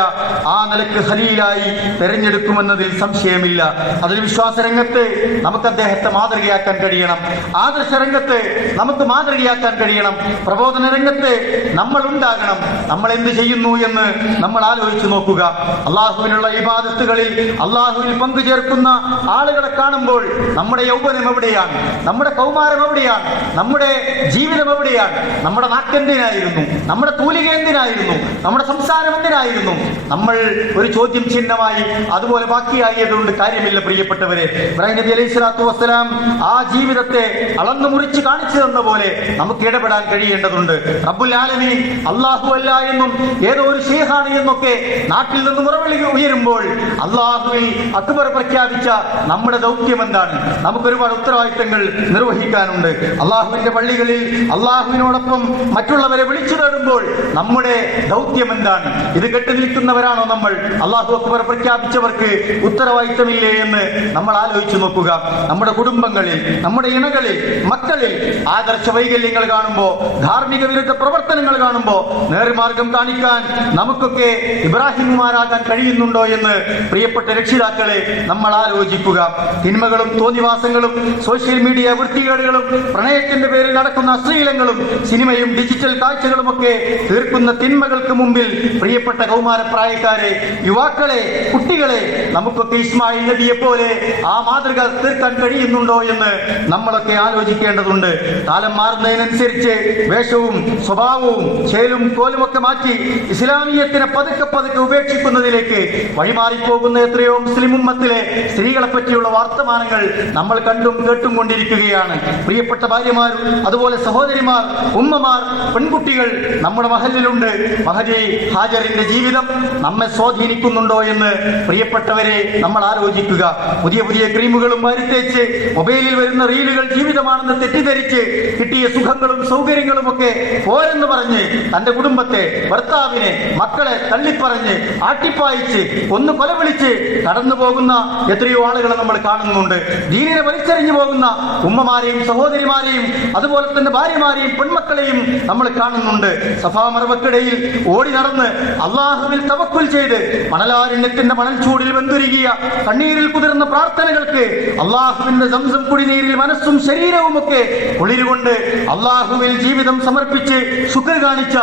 ആ നിലക്ക് ഖലീലായി തെരഞ്ഞെടുക്കുമെന്നതിൽ സംശയമില്ല. അതിൽ വിശ്വാസ രംഗത്ത് നമുക്ക് അദ്ദേഹത്തെ മാതൃകയാക്കാൻ കഴിയണം, ആദർശ രംഗത്ത് നമുക്ക് മാതൃകയാക്കാൻ കഴിയണം, പ്രബോധന രംഗത്ത് നമ്മൾ ഉണ്ടാകണം. നമ്മൾ എന്ത് ചെയ്യുന്നു എന്ന് നമ്മൾ ആലോചിച്ചു നോക്കുക. അള്ളാഹുവിനുള്ള ഇബാദത്തുകളിൽ അള്ളാഹുവിൽ പങ്കുചേർക്കുന്ന ആളുകളെ കാണുമ്പോൾ നമ്മുടെ യൗവനം എവിടെയാണ്, നമ്മുടെ കൗമാരം എവിടെയാണ്, നമ്മുടെ ജീവിതം എവിടെയാണ്, നമ്മുടെ നാക്കെന്തിനായിരുന്നു, നമ്മുടെ തൂലിക എന്തിനായിരുന്നു, നമ്മുടെ സംസാരം എന്തിനായിരുന്നു, നമ്മൾ ഒരു ചോദ്യം ചിഹ്നമായി അതുപോലെ ബാക്കിയായതുകൊണ്ട് കാര്യമില്ല പ്രിയപ്പെട്ടവരെ. ഇബ്രാഹിം നബി അലൈഹി സ്വലാത്തു വസ്സലാം ആ ജീവിതത്തെ അളന്നു മുറിച്ച് കാണിച്ചു തന്ന പോലെ നമുക്ക് ഇടപെടാൻ കഴിയേണ്ടതുണ്ട്. റബ്ബുൽ ആലമീൻ അല്ലാഹു അല്ല എന്നും ഏതോ ഒരു ശൈഖാണ് എന്നൊക്കെ നാട്ടിൽ നിന്ന് മുറവിളി ഉയരുമ്പോൾ അല്ലാഹുവിൽ അക്ബർ പ്രഖ്യാപിച്ച നമ്മുടെ ദൗത്യം എന്താണ്? നമുക്കൊരുപാട് ഉത്തരവാദിത്തങ്ങൾ നിർവഹിക്കാനുണ്ട്. അള്ളാഹുവിന്റെ പള്ളികളിൽ അള്ളാഹുവിനോടൊപ്പം മറ്റുള്ളവരെ വിളിച്ചു തേടുമ്പോൾ നമ്മുടെ ദൗത്യം എന്താണ്? ഇത് കെട്ടുനിൽക്കുന്നവരാണോ നമ്മൾ? അള്ളാഹു അക്ബർ പ്രഖ്യാപിച്ചവർക്ക് ഉത്തരവാദിത്തമില്ലേ എന്ന് നമ്മൾ ആലോചിച്ചു നോക്കുക. നമ്മുടെ കുടുംബങ്ങളിൽ, നമ്മുടെ ഇണകളിൽ, മക്കളിൽ ആദർശ വൈകല്യങ്ങൾ കാണുമ്പോൾ, ധാർമ്മിക വിരുദ്ധ പ്രവർത്തനങ്ങൾ കാണുമ്പോൾ നേർമാർഗം കാണിക്കാൻ നമുക്കൊക്കെ ഇബ്രാഹിമുമാരാകാൻ കഴിയുന്നുണ്ടോ എന്ന് പ്രിയപ്പെട്ട രക്ഷിതാക്കളെ നമ്മൾ ആലോചിക്കുക. തിന്മകളും തോന്നിവാസങ്ങളും സോഷ്യൽ മീഡിയ വൃത്തികേടുകളും പ്രണയത്തിന്റെ പേരിൽ നടക്കുന്ന അശ്ലീലങ്ങളും സിനിമയും ഡിജിറ്റൽ കാഴ്ചകളുമൊക്കെ തീർക്കുന്ന തിന്മകൾക്ക് മുമ്പിൽ പ്രിയപ്പെട്ട കൗമാരപ്രായക്കാരെ, യുവാക്കളെ, കുട്ടികളെ, നമുക്കൊക്കെ ഇസ്മായിൽ നബിയെ പോലെ ആ മാതൃക തീർക്കാൻ കഴിയുന്നുണ്ടോ എന്ന് നമ്മളൊക്കെ ആലോചിക്കേണ്ടതുണ്ട്. കാലം മാറുന്നതിനനുസരിച്ച് വേഷവും സ്വഭാവവും ചേലും കോലും ഒക്കെ മാറ്റി ഇസ്ലാമിയത്തിനെ പതുക്കെ പതുക്കെ ഉപേക്ഷിക്കുന്നതിലേക്ക് വഴിമാറിപ്പോകുന്ന എത്രയോ മുസ്ലിം ഉമ്മത്തിലെ സ്ത്രീകളെ പറ്റിയുള്ള വർത്തമാനങ്ങൾ നമ്മൾ കണ്ടും കേട്ടും കൊണ്ടിരിക്കുകയാണ്. പ്രിയപ്പെട്ട ഭാര്യമാരും അതുപോലെ സഹോദരിമാർ, ഉമ്മമാർ, പെൺകുട്ടികൾ നമ്മുടെ മഹലിലുണ്ട്. മഹദി ഹാജറിന്റെ ജീവിതം നമ്മെ സ്വാധീനിക്കുന്നുണ്ടോ എന്ന് പ്രിയപ്പെട്ടവരെ നമ്മൾ ആലോചിക്കുക. പുതിയ പുതിയ ക്രീമുകളും വാരിത്തേച്ച് മൊബൈലിൽ വരുന്ന റീലുകൾ ജീവിതമാണെന്ന് തെറ്റിദ്ധരിച്ച് കിട്ടിയ സുഖങ്ങളും സൗകര്യങ്ങളും ഒക്കെ പോരെന്ന് പറഞ്ഞ് തന്റെ കുടുംബത്തെ, ഭർത്താവിനെ, മക്കളെ തള്ളിപ്പറഞ്ഞ് ആട്ടിപ്പായിച്ച് ഒന്ന് കൊല വിളിച്ച് കടന്നു പോകുന്ന എത്രയോ ആളുകളെ നമ്മൾ കാണുന്നുണ്ട്. ദീനിനെ വലിച്ചെറിഞ്ഞു പോകുന്ന ഉമ്മമാരെയും സഹോദരിമാരെയും അതുപോലെ തന്നെ ഭാര്യമാരെയും പെൺമക്കളെയും നമ്മൾ കാണുന്നുണ്ട്. സഫാ മർവക്കിടയിൽ ഓടി നടന്ന് അള്ളാഹുവിൽ തവക്കുൽ ചെയ്ത് മണലാരണ്യത്തിന്റെ മണൽ ചൂടിൽ വെന്തുരുകിയ കണ്ണീരിൽ കുതിർന്ന പ്രാർത്ഥനകൾക്ക് അള്ളാഹുവിന്റെ സംസം കുടിനീരിൽ മനസ്സും ശരീരവും ഒക്കെ കുളിരുകൊണ്ട് അള്ളാഹുവിൽ ജീവിതം സമർപ്പിച്ച് ശുക്ർ കാണിച്ച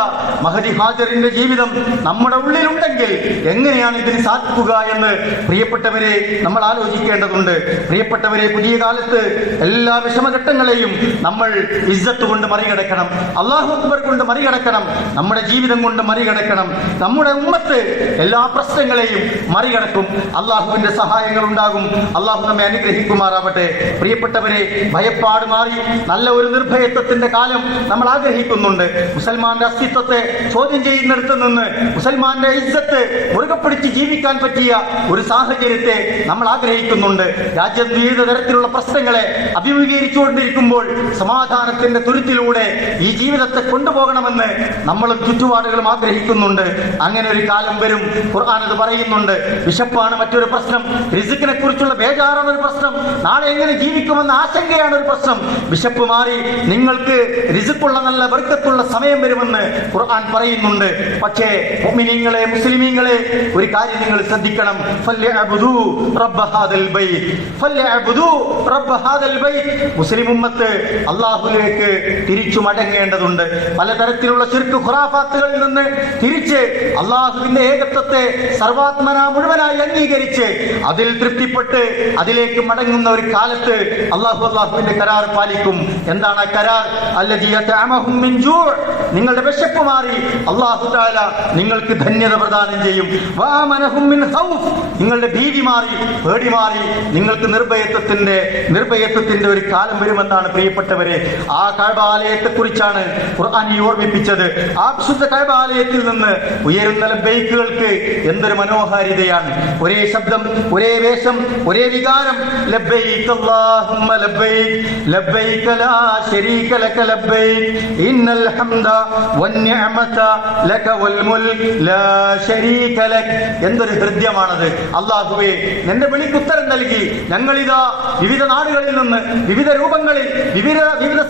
മഹദി ഹാജറിന്റെ ജീവിതം നമ്മുടെ ഉള്ളിലുണ്ടെങ്കിൽ എങ്ങനെയാണ് ഇതിന് സാധിക്കുക എന്ന് പ്രിയപ്പെട്ടവരെ നമ്മൾ ആലോചിക്കേണ്ടതുണ്ട്. പ്രിയപ്പെട്ടവരെ, പുതിയ കാലത്ത് എല്ലാ വിഷമഘട്ടങ്ങളെയും നമ്മൾ ഇസ്സത്ത് കൊണ്ട് മറികടക്കണം, അല്ലാഹു അക്ബർ കൊണ്ട് മറികടക്കണം, നമ്മുടെ ജീവിതം കൊണ്ട് മറികടക്കണം. നമ്മുടെ ഉമ്മത്ത് എല്ലാ പ്രശ്നങ്ങളെയും മറികടക്കും. അള്ളാഹുവിന്റെ സഹായങ്ങൾ ഉണ്ടാകും. അള്ളാഹു നമ്മെ അനുഗ്രഹിക്കുമാറാവട്ടെ. പ്രിയപ്പെട്ടവരെ, ഭയപ്പാട് മാറി നല്ല ഒരു നിർഭയത്വത്തിന്റെ കാലം നമ്മൾ ആഗ്രഹിക്കുന്നുണ്ട്. മുസൽമാന്റെ അസ്തിത്വത്തെ ചോദ്യം ചെയ്യുന്നിടത്ത് നിന്ന് മുസൽമാന്റെ ഇസ്സത്ത് മുറുകെ പിടിച്ച് ജീവിക്കാൻ പറ്റിയ ഒരു സാഹചര്യത്തെ നമ്മൾ ആഗ്രഹിക്കുന്നുണ്ട്. രാജ്യം വിവിധ തരത്തിലുള്ള പ്രശ്നങ്ങളെ അഭിമുഖീകരിച്ചുകൊണ്ടിരിക്കുമ്പോൾ സമാധാനത്തിന്റെ തുരുത്തിലൂടെ ഈ ജീവിതത്തെ കൊണ്ടുപോകണമെന്ന് നമ്മളും ചുറ്റുപാടുകളും ആഗ്രഹിക്കുന്നുണ്ട്. അങ്ങനെ ഒരു കാലം വരും. ഖുർആൻ അത് പറയുന്നുണ്ട്. വിശപ്പാണ് മറ്റൊരു പ്രശ്നം, റിസ്കിനെ കുറിച്ചുള്ള ബേജാറാണ് ഒരു പ്രശ്നം, നാളെ എങ്ങനെ ജീവിക്കുമെന്ന ആശങ്കയാണ് ഒരു പ്രശ്നം. വിശപ്പ് മാറി നിങ്ങൾക്ക് റിസ്ക്കുള്ള നല്ല ബർക്കത്തുള്ള സമയം വരുമെന്ന് ഖുർആൻ പറയുന്നുണ്ട്. പക്ഷേ മുഅ്മിനീങ്ങളെ, മുസ്ലിമീങ്ങളെ, ഒരു കാര്യം നിങ്ങൾ ശ്രദ്ധിക്കണം. ഫല്യഅബ്ദു ഫൽയഅബ്ദു റബ്ബ ഹാദൽ ബൈത്ത് ഫൽയഅബ്ദു റബ്ബ ഹാദൽ ബൈത്ത്. മുസ്ലിം ഉമ്മത്ത് അല്ലാഹുവിലേക്ക് തിരിച്ചു മടങ്ങേണ്ടതുണ്ട്. പലതരത്തിലുള്ള ശിർക്ക് ഖുറാഫാത്തുകളിൽ നിന്ന് തിരിച്ച് അല്ലാഹുവിന്റെ ഏകത്വത്തെ സർവാത്മന മുഴുവനായി അംഗീകരിച്ച് അതിൽ തൃപ്തിപ്പെട്ട് അതിലേക്ക് മടങ്ങുന്ന ഒരു കാലത്ത് അല്ലാഹുവിന്റെ കരാർ പാലിക്കും. എന്താണ് ആ കരാർ? അല്ലദീ യതഅമഹും മിൻ ജൂ', നിങ്ങളുടെ വിശപ്പ് മാറി അല്ലാഹു തആല നിങ്ങൾക്ക് ധന്യത പ്രദാനം ചെയ്യും. വഅമനഹും മിൻ ഖൗഫ്, നിങ്ങളുടെ ഭീതി മാറി പേടി മാറി നിങ്ങൾക്ക് നിർഭയത്വത്തിന്റെ ഒരു കാലം വരുമെന്നാണ് പ്രിയപ്പെട്ടവരെ. ആ കഅബാലയത്തെ കുറിച്ചാണ് ഖുർആൻ ഓർമ്മിപ്പിച്ചത്. ആ വിശുദ്ധ കഅബാലയത്തിൽ നിന്ന് ഉയരുന്ന ലബ്ബൈക്കുകൾക്ക് എന്തൊരു മനോഹാരിതയാണ്. ഒരേ ശബ്ദം, ഒരേ വേഷം, ഒരേ വികാരം. ലബ്ബൈക അല്ലാഹുമ്മ ലബ്ബൈക ലബ്ബൈക ലാ ശരീക ലക ലബ്ബൈക ഇന്നൽ ഹംദ വന്നിഅമത ലക വൽ മുൽക് ലാ ശരീക ലക. എന്തൊരു ഹൃദ്യമാണത്. അല്ലാഹുവേ, നിന്റെ വിളിക്ക് ഉത്തരം നൽകി ഞങ്ങളിതാ വിവിധ നാടുകളിൽ നിന്ന് വിവിധ രൂപങ്ങളിൽ വിവിധ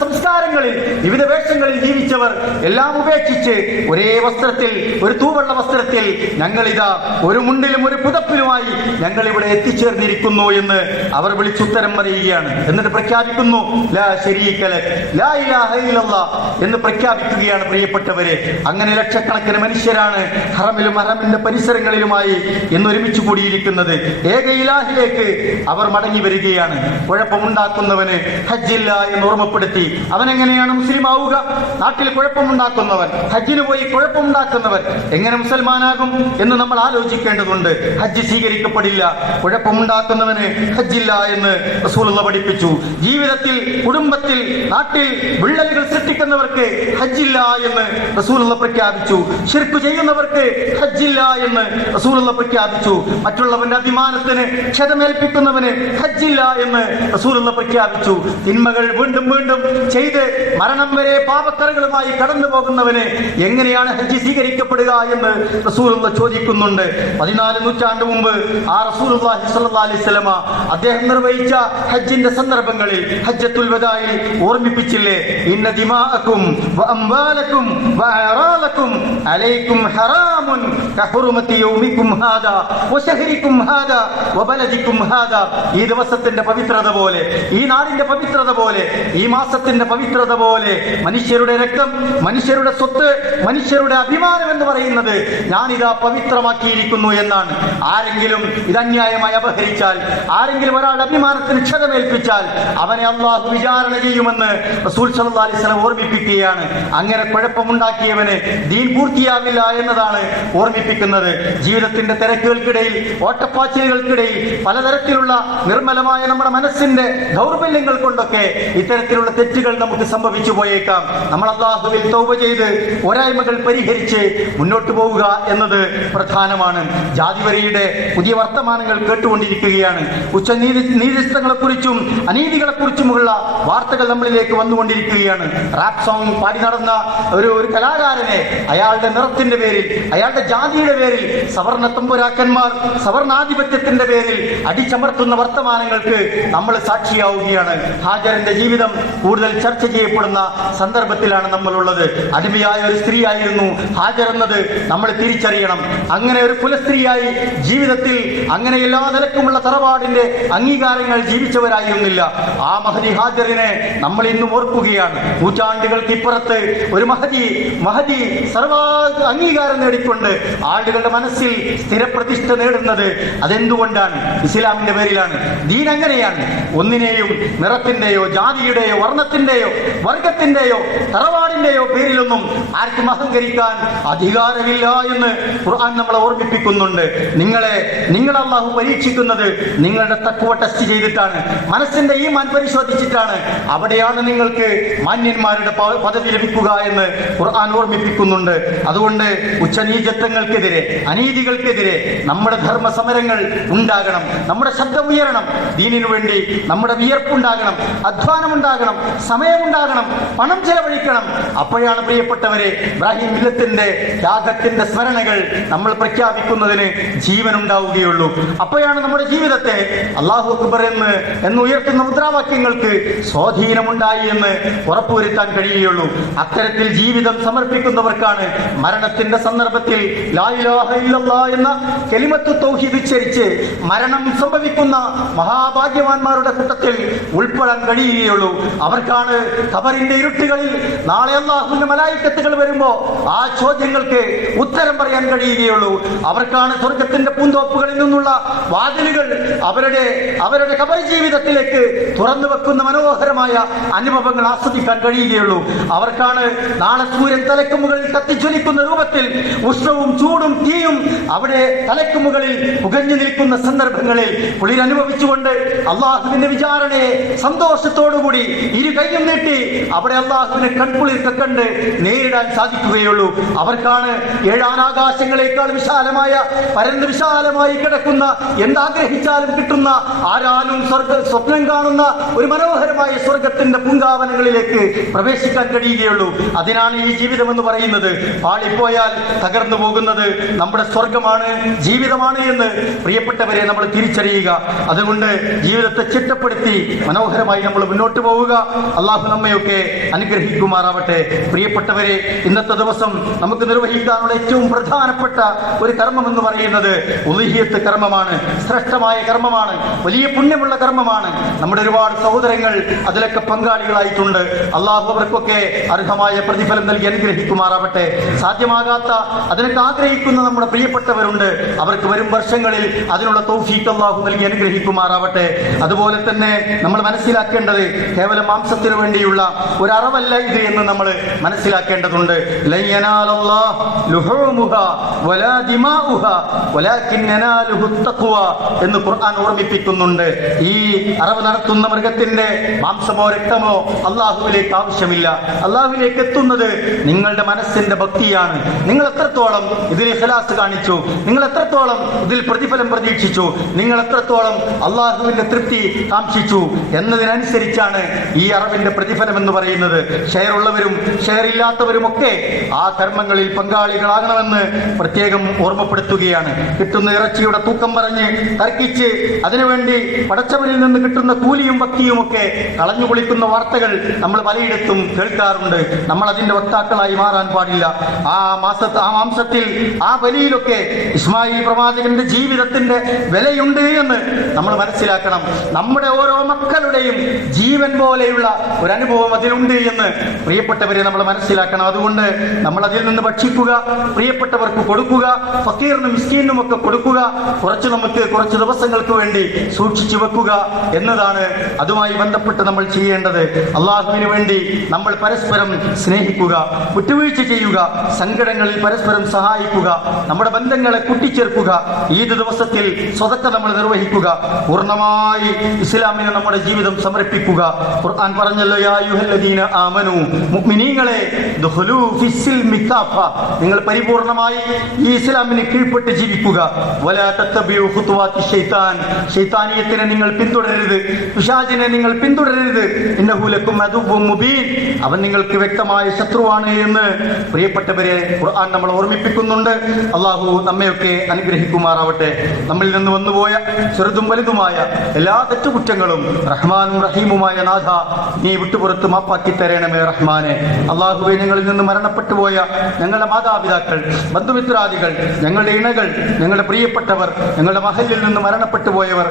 സംസ്കാരങ്ങളിൽ വിവിധ വേഷങ്ങളിൽ ജീവിച്ചവർ എല്ലാം ഉപേക്ഷിച്ച് ഒരേ വസ്ത്രത്തിൽ, ഒരു തൂവെള്ള വസ്ത്രത്തിൽ ഞങ്ങളിതാ ഒരു മുണ്ടിലും ഒരു പുതപ്പിലുമായി ഞങ്ങൾ ഇവിടെ എത്തിച്ചേർന്നിരിക്കുന്നു എന്ന് അവർ വിളിച്ചുത്തരം പറയുകയാണ്. എന്നിട്ട് പ്രഖ്യാപിക്കുന്നു ലാ ശരീക ലക്, ലാ ഇലാഹ ഇല്ലല്ലാഹ് എന്ന് പ്രഖ്യാപിക്കുകയാണ്. പ്രിയപ്പെട്ടവരെ, അങ്ങനെ ലക്ഷക്കണക്കിന് മനുഷ്യരാണ് ഹറമിലും ഹറമിന്റെ പരിസരങ്ങളിലുമായി ഇന്ന് ഒരുമിച്ച് കൂടിയിരിക്കുന്നത്. ഏക ഇലാഹിലേക്ക് അവർ മടങ്ങി വരികയാണ്. കുഴപ്പമുണ്ടാക്കുന്നവന് ഹജ്ജില്ല എന്ന് ഓർമ്മപ്പെടുത്തി. അവൻ എങ്ങനെയാണ് മുസ്ലിം ആവുക? നാട്ടിൽ കുഴപ്പമുണ്ടാക്കുന്നവൻ, ഹജ്ജിന് പോയി കുഴപ്പമുണ്ടാക്കുന്നവൻ എങ്ങനെ മുസൽമാനാകും എന്ന് നമ്മൾ ആലോചിക്കേണ്ടതുണ്ട്. ഹജ്ജ് സ്വീകരിക്കപ്പെടില്ല. കുഴപ്പമുണ്ടാക്കുന്നവന് ഹജ്ജില്ല എന്ന് റസൂലുള്ളാഹി പഠിപ്പിച്ചു. ജീവിതത്തിൽ, കുടുംബത്തിൽ, നാട്ടിൽ വിള്ളലുകൾ സൃഷ്ടിക്കുന്നവർക്ക് ഹജ്ജില്ല എന്ന് റസൂലുള്ളാഹി പ്രഖ്യാപിച്ചു. ശിർക്ക് ചെയ്യുന്നവർക്ക് ഹജ്ജില്ല എന്ന് റസൂലുള്ളാഹി പ്രഖ്യാപിച്ചു. മറ്റുള്ളവന്റെ അഭിമാനത്തിന് ക്ഷതമേൽപ്പിക്കുന്നവന് ഹജ്ജില്ല എന്ന് റസൂലുള്ളാഹി പ്രഖ്യാപിച്ചു. തിന്മകൾ വീണ്ടും വീണ്ടും ചെയ്ത് മരണം വരെ പാപക്കറകളുമായി കടന്നു പോകുന്നവന് എങ്ങനെയാണ് ഹജ്ജ് സ്വീകരിക്കപ്പെടുക എന്ന് റസൂലുള്ളാഹി ചോദിക്കുന്നുണ്ട്. 14 നൂറ്റാണ്ട് മുമ്പ് ആ റസൂലുള്ളാഹി സ്വല്ലല്ലാഹു അലൈഹി വസല്ലമ അദ്ദേഹം നിർവഹിച്ച ഹജ്ജിന്റെ സന്ദർഭങ്ങളിൽ ഹജ്ജത്തുൽ വദായിൽ ഓർമ്മിപ്പിച്ചില്ലേ? ഇന്ന ദിമാഅക്കും വഅംവാലക്കും വഅറാലക്കും അലൈക്കും ഹറാമുൻ കഹുറുമതി യൗമിക്കും ഹാദാ വശഹരിക്കും ഹാദാ വബലദിക്കും ഹാദാ. ഈ ദിവസത്തിന്റെ പവിത്രത പോലെ, ഈ നാടിന്റെ പവിത്രത പോലെ, ഈ മാസത്തിന്റെ പവിത്രത പോലെ മനുഷ്യരുടെ രക്തം, മനുഷ്യരുടെ സ്വത്ത്, മനുഷ്യരുടെ അഭിമാനം എന്ന് പറയുന്നത് ഞാനിതാ പവിത്രമാക്കിയിരിക്കുന്നു എന്നാണ്. ആരെങ്കിലും ഇത് അന്യായമായി അപഹരിച്ചാൽ, ആരെങ്കിലും ഒരാളുടെ അഭിമാനത്തിന് ക്ഷതമേൽപ്പിച്ചാൽ അവനെ അല്ലാഹു വിചാരണ ചെയ്യുമെന്ന് റസൂൽ സല്ലല്ലാഹു അലൈഹി വസല്ലം ഓർമ്മിപ്പിക്കുകയാണ്. അങ്ങനെ കുഴപ്പമുണ്ടാക്കിയവന് ദീൻ പൂർത്തിയാവില്ല എന്നതാണ് ഓർമ്മിപ്പിക്കുന്നത്. ജീവിതത്തിന്റെ തിരക്കുകൾക്കിടയിൽ, ഓട്ടപ്പാച്ചിലുകൾക്കിടയിൽ പലതരത്തിലുള്ള നിർമ്മലമായ നമ്മുടെ മനസ്സിന്റെ ദൗർബല്യങ്ങൾ കൊണ്ടൊക്കെ ഇത്തരത്തിലുള്ള തെറ്റുകൾ നമുക്ക് സംഭവിച്ചു പോയേക്കാം. നമ്മൾ അല്ലാഹുവിൽ തൗബ ചെയ്ത് പോരായ്മകൾ പരിഹരിച്ച് മുന്നോട്ട് പോവുക എന്നത് പ്രധാനമാണ്. ജാതിവരിയുടെ പുതിയ വർത്തമാനങ്ങൾ കേട്ടുകൊണ്ടിരിക്കുകയാണ്. ഉച്ചനീതികളെ കുറിച്ചും അനീതികളെ കുറിച്ചുമുള്ള വാർത്തകൾ നമ്മളിലേക്ക് വന്നുകൊണ്ടിരിക്കുകയാണ്. റാപ്പ് സോങ് പാടി നടന്ന ഒരു കലാകാരനെ അയാളുടെ നിറത്തിന്റെ പേരിൽ, അയാളുടെ ജാതിയുടെ പേരിൽ സവർണ തമ്പുരാക്കന്മാർ സവർണാധിപത്യത്തിന്റെ പേരിൽ അടിച്ചമർത്തുന്ന വർത്തമാനങ്ങൾക്ക് നമ്മൾ സാക്ഷിയാവുകയാണ്. ഹാജറിന്റെ ജീവിതം കൂടുതൽ ചർച്ച ചെയ്യപ്പെടുന്ന സന്ദർഭത്തിലാണ് നമ്മളുള്ളത്. അടിമയായ ഒരു സ്ത്രീ ആയിരുന്നു ഹാജർ എന്നത് നമ്മൾ തിരിച്ചറിയണം. അങ്ങനെ ഒരു കുലസ്ത്രീയായി ജീവിതത്തിൽ അങ്ങനെ എല്ലാ നിലക്കുമുള്ള തറവാടിന്റെ അംഗീകാരങ്ങൾ ജീവിച്ചവരായിരുന്നില്ല. ആ മഹദി ഹാജറിനെ നമ്മൾ ഇന്നും ഓർക്കുകയാണ്. നൂറ്റാണ്ടുകൾക്ക് ഇപ്പുറത്ത് ഒരു മഹദി സർവാ അംഗീകാരം നേടിക്കൊണ്ട് ആളുകളുടെ മനസ്സിൽ സ്ഥിരപ്രതിഷ്ഠ നേടുന്നത് അതെന്തുകൊണ്ടാണ്? ഇസ്ലാമിന്റെ പേരിലാണ്. ദീൻ അങ്ങനെയാണ്. ഒന്നിനെയും നിറത്തിന്റെയോ ജാതിയുടെയോ വർണ്ണത്തിന്റെയോ വർഗത്തിന്റെയോ തറവാടിന്റെയോ പേരിലൊന്നും ആർക്കും അഹങ്കരിക്കാൻ അധികാരമില്ല എന്ന് ഖുർആൻ നമ്മളെ ഓർമ്മിപ്പിക്കുന്നുണ്ട്. നിങ്ങളെ അല്ലാഹു പരീക്ഷിക്കുന്നത് നിങ്ങളുടെ തഖ്വ ടെസ്റ്റ് ചെയ്തിട്ടാണ്, മനസ്സിന്റെ ഈമാൻ പരിശോധിച്ചിട്ടാണ്. അവിടെയാണ് നിങ്ങൾക്ക് മാന്യന്മാരുടെ പദവി ലഭിക്കുക എന്ന് ഖുർആൻ ഓർമ്മിപ്പിക്കുന്നുണ്ട്. അതുകൊണ്ട് ഉച്ചനീചത്വങ്ങൾക്കെതിരെ, അനീതികൾക്കെതിരെ നമ്മുടെ ധർമ്മ സമരങ്ങൾ ഉണ്ടാകണം. നമ്മുടെ ശബ്ദം ഉയരണം. ദീനിനു വേണ്ടി നമ്മുടെ വിയർപ്പുണ്ടാകണം, അധ്വാനമുണ്ടാകണം, സമയമുണ്ടാകണം, പണം ചെലവഴിക്കണം. അപ്പോഴാണ് പ്രിയപ്പെട്ടവരെ ഇബ്രാഹിം മില്ലത്തിന്റെ ത്യാഗത്തിന്റെ സ്മരണകൾ നമ്മൾ പ്രഖ്യാപിക്കുന്നതിന് ജീവൻ ഉണ്ടാവുകയുള്ളൂ. അപ്പോഴാണ് നമ്മുടെ ജീവിതത്തെ അല്ലാഹു അക്ബർ എന്ന് ഉയർത്തുന്ന മുദ്രാവാക്യങ്ങൾക്ക് സ്വാധീനമുണ്ടായി എന്ന് ഉറപ്പുവരുത്താൻ കഴിയുകയുള്ളൂ. അത്തരത്തിൽ ജീവിതം സമർപ്പിക്കുന്നവർക്കാണ് മരണത്തിന്റെ സന്ദർഭത്തിൽ ലാ ഇലാഹ ഇല്ലല്ലാഹ് എന്ന കലിമത്തു തൗഹീദ് ഉച്ചരിച്ച് സ്വീകരിച്ച് മരണം സംഭവിക്കുന്ന മഹാഭാഗ്യവാന്മാരുടെ കൂട്ടത്തിൽ ഉൾപ്പെടാൻ കഴിയുകയുള്ളൂ. അവർക്കാണ് ഖബറിന്റെ ഇരുട്ടുകളിൽ നാളെ അല്ലാഹുവിന്റെ മലായിക്കത്തുകൾ വരുമ്പോ ആ ചോദ്യങ്ങൾക്ക് ഉത്തരം പറയാൻ കഴിയുകയുള്ളൂ. അവർക്കാണ് സ്വർഗത്തിന്റെ പൂന്തോപ്പുകളിൽ നിന്നുള്ള വാതിലുകൾ അവരുടെ ഖബർ ജീവിതത്തിലേക്ക് തുറന്നു വെക്കുന്ന മനോഹരമായ അനുഭവങ്ങൾ ആസ്വദിക്കാൻ കഴിയുകയുള്ളൂ. അവർക്കാണ് നാളെ സൂര്യൻ തലയ്ക്ക് മുകളിൽ കത്തിജ്വലിക്കുന്ന രൂപത്തിൽ ഉഷ്ണവും ചൂടും തീയും അവിടെ തലയ്ക്ക് മുകളിൽ പുകഞ്ഞു നിൽക്കുന്ന സന്ദർഭങ്ങളിൽ കുളിരനുഭവിച്ചുകൊണ്ട് അള്ളാഹുവിന്റെ വിചാരണയെ സന്തോഷത്തോടുകൂടി ഇരു കൈയും നീട്ടി അവിടെ അള്ളാഹുവിനെ കൺകുളിർക്ക കണ്ട് നേരിടാൻ സാധിക്കുകയുള്ളൂ. അവർക്കാണ് ഏഴാനാകാശങ്ങളെക്കാൾ വിശാലമായ പരന്ന് വിശാലമായി കിടക്കുന്ന എന്താഗ്രഹിച്ചാലും കിട്ടുന്ന ആരാനും സ്വപ്നം കാണുന്ന ഒരു മനോഹരമായ സ്വർഗത്തിന്റെ പൂങ്കാവനങ്ങളിലേക്ക് പ്രവേശിക്കാൻ കഴിയുകയുള്ളൂ. അതിനാണ് ഈ ജീവിതം എന്ന് പറയുന്നത്. പാളിപ്പോയാൽ തകർന്നു പോകുന്നത് നമ്മുടെ സ്വർഗമാണ്, ജീവിതമാണ് എന്ന് പ്രിയപ്പെട്ടവരെ നമ്മൾ തിരിച്ചറിയുക. അതുകൊണ്ട് ജീവിതത്തെ ചിട്ടപ്പെടുത്തി മനോഹരമായി നമ്മൾ മുന്നോട്ട് പോവുക. അള്ളാഹു നമ്മയൊക്കെ അനുഗ്രഹിക്കുമാറാവട്ടെ. പ്രിയപ്പെട്ടവരെ, ഇന്നത്തെ ദിവസം നമുക്ക് നിർവഹിക്കാനുള്ള ഏറ്റവും പ്രധാനപ്പെട്ട ഒരു കർമ്മം എന്ന് പറയുന്നത് ഉളുഹിയ്യത്ത് കർമ്മമാണ്. ശ്രേഷ്ഠമായ കർമ്മമാണ്, വലിയ പുണ്യമുള്ള കർമ്മമാണ്. നമ്മുടെ ഒരുപാട് സഹോദരങ്ങൾ അതിലൊക്കെ പങ്കാളികളായിട്ടുണ്ട്. അള്ളാഹു അവർക്കൊക്കെ അർഹമായ പ്രതിഫലം നൽകി അനുഗ്രഹിക്കുമാറാവട്ടെ. സാധ്യമാകാത്ത അതിനൊക്കെ ആഗ്രഹിക്കുന്ന നമ്മുടെ പ്രിയപ്പെട്ടവരുണ്ട്. അവർക്ക് വരും വർഷങ്ങളിൽ അതിനുള്ള തൗഫീഖ് അള്ളാഹു നൽകി അനുഗ്രഹിക്കുമാറാവട്ടെ. അതുപോലെ തന്നെ നമ്മൾ മനസ്സിലാക്കേണ്ടത് കേവലം മാംസത്തിന് വേണ്ടിയുള്ള ഒരു അറിവല്ല ഇത് എന്ന് നമ്മൾ മനസ്സിലാക്കേണ്ടതുണ്ട്. എന്ന് ഖുർആൻ ഓർമ്മിപ്പിക്കുന്നുണ്ട്. ഈ അറിവ് നടത്തുന്ന മൃഗത്തിന്റെ മാംസമോ രക്തമോ അള്ളാഹുവിലേക്ക് ആവശ്യമില്ല. അള്ളാഹുവിലേക്ക് എത്തുന്നത് നിങ്ങളുടെ മനസ്സിന്റെ ഭക്തിയാണ്. നിങ്ങൾ എത്രത്തോളം ഇതിൽ ഇഖ്ലാസ് കാണിച്ചു, നിങ്ങൾ എത്രത്തോളം ഇതിൽ പ്രതിഫലം പ്രതീക്ഷിച്ചു, നിങ്ങൾ എത്രത്തോളം അള്ളാഹുവിന്റെ തൃപ്തി കാംക്ഷിച്ചു എന്നതിനനുസരിച്ചാണ് ഈ അറിവിന്റെ പ്രതിഫലം എന്ന് പറയുന്നത്. ഷെയർ ഉള്ളവരും ഷെയർ ഇല്ലാത്തവരും ഒക്കെ ആ കർമ്മങ്ങളിൽ പങ്കാളികളാകണമെന്ന് പ്രത്യേകം ഓർമ്മപ്പെടുത്തുകയാണ്. കിട്ടുന്ന ഇറച്ചിയുടെ തൂക്കം പറഞ്ഞ് തർക്കിച്ച് അതിനുവേണ്ടി പടച്ചവനിൽ നിന്ന് കിട്ടുന്ന കൂലിയും ഭക്തിയും ഒക്കെ കളഞ്ഞു കുളിക്കുന്ന വാർത്തകൾ നമ്മൾ പലയിടത്തും കേൾക്കാറുണ്ട്. നമ്മൾ അതിന്റെ വക്താക്കളായി മാറാൻ പാടില്ല. ആ മാംസത്തിൽ ആ ബലിയിലൊക്കെ ഇസ്മായിൽ പ്രവാചകന്റെ ജീവിതത്തിന്റെ വിലയുണ്ട് എന്ന് നമ്മൾ മനസ്സിലാക്കണം. നമ്മുടെ ഓരോ മക്കളുടെയും ജീവൻ പോലെയുള്ള ഒരു അനുഭവം അതിലുണ്ട് എന്ന് പ്രിയപ്പെട്ടവരെ നമ്മൾ മനസ്സിലാക്കണം. അതുകൊണ്ട് നമ്മൾ അതിൽ നിന്ന് ഭക്ഷിക്കുക, പ്രിയപ്പെട്ടവർക്ക് കൊടുക്കുക, ഫക്കീറിനും മിസ്കീനും ഒക്കെ കൊടുക്കുക, കുറച്ച് ദിവസങ്ങൾക്ക് വേണ്ടി സൂക്ഷിച്ചു വെക്കുക എന്നതാണ് അതുമായി ബന്ധപ്പെട്ട് നമ്മൾ ചെയ്യേണ്ടത്. അള്ളാഹുവിന് വേണ്ടി നമ്മൾ പരസ്പരം സ്നേഹിക്കുക, വിട്ടുവീഴ്ച ചെയ്യുക, സങ്കടങ്ങളിൽ പരസ്പരം സഹായിക്കുക, നമ്മുടെ ബന്ധങ്ങളെ കൂട്ടിച്ചേർക്കുക. ഈദ് ദിവസത്തിൽ സ്വതക്ക നമ്മൾ നിർവഹിക്കുക, പൂർണ്ണമായി ഇസ്ലാമിന് നമ്മുടെ ജീവിതം സമർപ്പിക്കുക. ഖുർആൻ പറഞ്ഞല്ലോ, യാ അയ്യുഹല്ലദീന ആമനൂ, മുഅ്മിനീങ്ങളെ ദുഖുലൂ ഫിസ്സിൽമി കാഫ, നിങ്ങൾ പരിപൂർണമായി ഈ ഇസ്ലാമിന് കീഴ്പ്പെട്ട് ജീവിക്കുക. വലാ തത്തബിഉ ഖുതുവാതി ശൈത്താൻ, ശൈത്താനിയത്തിനെ നിങ്ങൾ പിന്തുടരരുത്, പിശാചിനെ നിങ്ങൾ പിന്തുടരരുത്. ഇന്നഹു ലക്കും അദുവ്വുൻ മുബീൻ, അവൻ നിങ്ങൾക്ക് വ്യക്തമായ ശത്രുവാണ് എന്ന് പ്രിയപ്പെട്ടവരെ ഖുർആൻ നമ്മൾ ഓർമ്മിപ്പിക്കുന്നുണ്ട്. അള്ളാഹു നമ്മയൊക്കെ അനുഗ്രഹിക്കുമാറാവട്ടെ. നമ്മളിൽ നിന്ന് വന്നുപോയ ചെറുതും വലുതുമായ എല്ലാ തെറ്റുകുറ്റങ്ങളും റഹ്മാനും റഹീമുമായ നാഥ നീ വിട്ടുപുറത്ത് മാപ്പാക്കി തരണമേ റഹ്മാനെ. അള്ളാഹുവെ, ഞങ്ങളിൽ നിന്ന് മരണപ്പെട്ടു പോയ ഞങ്ങളുടെ മാതാപിതാക്കൾ, ബന്ധുമിത്രാദികൾ, ഞങ്ങളുടെ ഇണകൾ, ഞങ്ങളുടെ പ്രിയപ്പെട്ടവർ, ഞങ്ങളുടെ മഹലിൽ നിന്ന് മരണപ്പെട്ടു പോയവർ,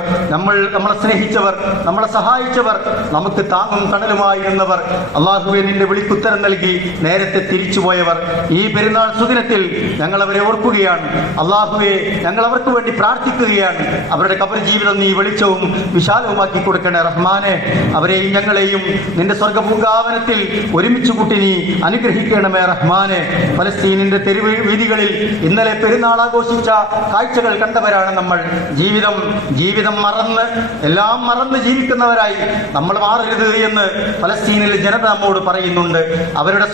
നമ്മളെ സ്നേഹിച്ചവർ, നമ്മളെ സഹായിച്ചവർ, നമുക്ക് താങ്ങും തണലുമായിരുന്നവർ, അള്ളാഹുവെ നിന്റെ വിളിക്കുത്തരം നൽകി നേരത്തെ തിരിച്ചുപോയവർ, ഈ പെരുന്നാൾ സുദിനത്തിൽ ഞങ്ങൾ അവരെ ഓർക്കുകയാണ്. അള്ളാഹുവെ, ഞങ്ങൾ അവർക്ക് വേണ്ടി പ്രാർത്ഥിക്കുകയാണ്. അവരുടെ ഖബർ ജീവിതം നീ വെളിച്ചവും വിശാലവുമാക്കി കൊടുക്കണേ റഹ്മാനെ. അവരെയും ഞങ്ങളെയും നിന്റെ സ്വർഗപൂങ്കാവനത്തിൽ ഒരുമിച്ച് കൂട്ടി നീ അനുഗ്രഹിക്കണമേ റഹ്മാനെ. ഫലസ്തീനിന്റെ തെരുവ് വീതികളിൽ ഇന്നലെ പെരുന്നാൾ ആഘോഷിച്ച കാഴ്ചകൾ കണ്ടവരാണ് നമ്മൾ. ജീവിതം മറന്ന് എല്ലാം മറന്ന് ജീവിക്കുന്നവരായി നമ്മൾ മാറരുത് എന്ന് ഫലസ്തീനിലെ ജനത നമ്മോട് പറയുന്നുണ്ട്. അവരുടെ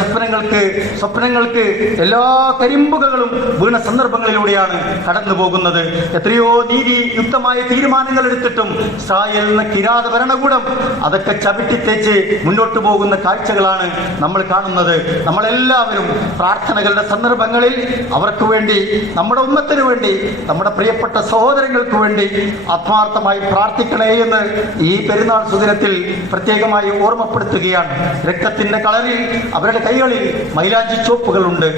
സ്വപ്നങ്ങൾക്ക് എല്ലാ കരിമ്പുകളും വീണ സന്ദർഭങ്ങളിലൂടെയാണ് കടന്നു പോകുന്നത്. എത്രയോ നീതിയുക്തമായ തീരുമാനങ്ങൾ എടുത്തിട്ടും ഇസ്രായേൽ എന്ന കിരാത ഭരണകൂടം അതൊക്കെ ചവിട്ടിത്തേച്ച് മുന്നോട്ട് പോകുന്ന കാഴ്ചകളാണ് നമ്മൾ കാണുന്നത്. നമ്മളെല്ലാവരും പ്രാർത്ഥനകളുടെ സന്ദർഭങ്ങളിൽ അവർക്ക് വേണ്ടി, നമ്മുടെ ഉമ്മത്തിന് വേണ്ടി, നമ്മുടെ പ്രിയപ്പെട്ട സഹോദരങ്ങൾക്ക് വേണ്ടി ആത്മാർത്ഥമായി പ്രാർത്ഥിക്കണേ എന്ന് ഈ പെരുന്നാൾ സുദിനത്തിൽ പ്രത്യേകമായി ഓർമ്മപ്പെടുത്തുകയാണ്. രക്തത്തിന്റെ കളറിൽ അവരുടെ കൈകളിൽ മൈലാഞ്ചി ചോപ്പുകളുണ്ട്.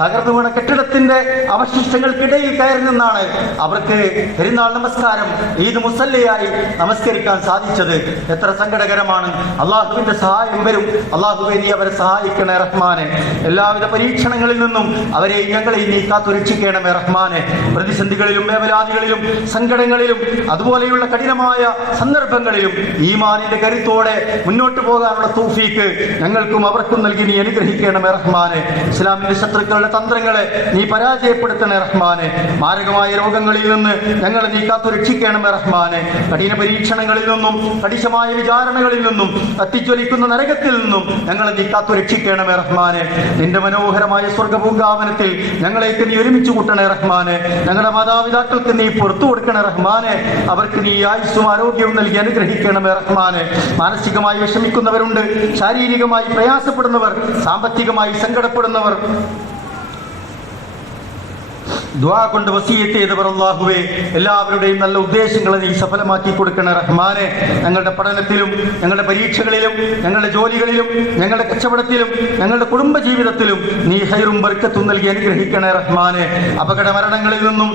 തകർന്നു വീണ കെട്ടിടത്തിന്റെ അവശിഷ്ടങ്ങൾക്കിടയിൽ കയറി നിന്നാണ് അവർക്ക് അവർക്ക് പെരുന്നാൾ നമസ്കാരം ഈദ് മുസല്ലയായി നമസ്കരിക്കാൻ സാധിച്ചത് എത്ര സങ്കടകരമാണ്. അള്ളാഹുവിന്റെ സഹായം വരും. അള്ളാഹുവേ നീ അവരെ സഹായിക്കണേ റഹ്മാനെ. എല്ലാവിധ പരീക്ഷണങ്ങളിൽ നിന്നും അവരെയും ഞങ്ങളെയും നീ കാത്തു രക്ഷിക്കണമേ റഹ്മാനെ. പ്രതിസന്ധികളിലും വേവലാദികളിലും സങ്കടങ്ങളിലും അതുപോലെയുള്ള കഠിനമായ സന്ദർഭങ്ങളിലും ഈമാനിന്റെ കരുത്തോടെ മുന്നോട്ട് പോകാനുള്ള തൗഫീക്ക് ഞങ്ങൾക്കും അവർക്കും നൽകി നീ അനുഗ്രഹിക്കണമേ റഹ്മാനെ. ഇസ്ലാമിന്റെ ശത്രുക്കളുടെ തന്ത്രങ്ങളെ നീ പരാജയപ്പെടുത്തണേ റഹ്മാനെ. മാരകമായ രോഗങ്ങളിൽ നിന്ന് ഞങ്ങളെ നീ കാത്തു രക്ഷിക്കണമേ റഹ്മാനെ. കഠിന പരീക്ഷണങ്ങളിൽ നിന്നും കഠിനമായ വിചാരണകളിൽ നിന്നും കത്തിജ്വലിക്കുന്ന നരകത്തിൽ നിന്നും ഞങ്ങളെ നീ കാത്തു രക്ഷിക്കണമേ റഹ്മാനെ. നിന്റെ മനോഹരമായ സ്വർഗപൂങ്കാവനത്തിൽ ഞങ്ങളേക്ക് നീ ഒരുമിച്ച് കൂട്ടണേ റഹ്മാനെ. ഞങ്ങളുടെ മാതാപിതാക്കൾക്ക് നീ പുറത്തു കൊടുക്കണേ റഹ്മാനെ. അവർക്ക് നീ ആയുസ്സും ആരോഗ്യവും നൽകി അനുഗ്രഹിക്കണമേ റഹ്മാനെ. മാനസികമായി വിഷമിക്കുന്നവരുണ്ട്, ശാരീരികമായി പ്രയാസപ്പെടുന്നവർ, സാമ്പത്തികമായി സങ്കടപ്പെടുന്നവർ, ദുആ കൊണ്ട് വസിയത്ത് ചെയ്തവർ അല്ലാഹുവേ എല്ലാവരുടെയും നല്ല ഉദ്ദേശങ്ങളെ നീ സഫലമാക്കി കൊടുക്കണേ റഹ്മാനെ. ഞങ്ങളുടെ പഠനത്തിലും ഞങ്ങളുടെ പരീക്ഷകളിലും ഞങ്ങളുടെ ജോലികളിലും ഞങ്ങളുടെ കച്ചവടത്തിലും ഞങ്ങളുടെ കുടുംബ ജീവിതത്തിലും നീ ഹൈറും ബർക്കത്തും നൽകി അനുഗ്രഹിക്കണേ റഹ്മാനെ. അപകട മരണങ്ങളിൽ നിന്നും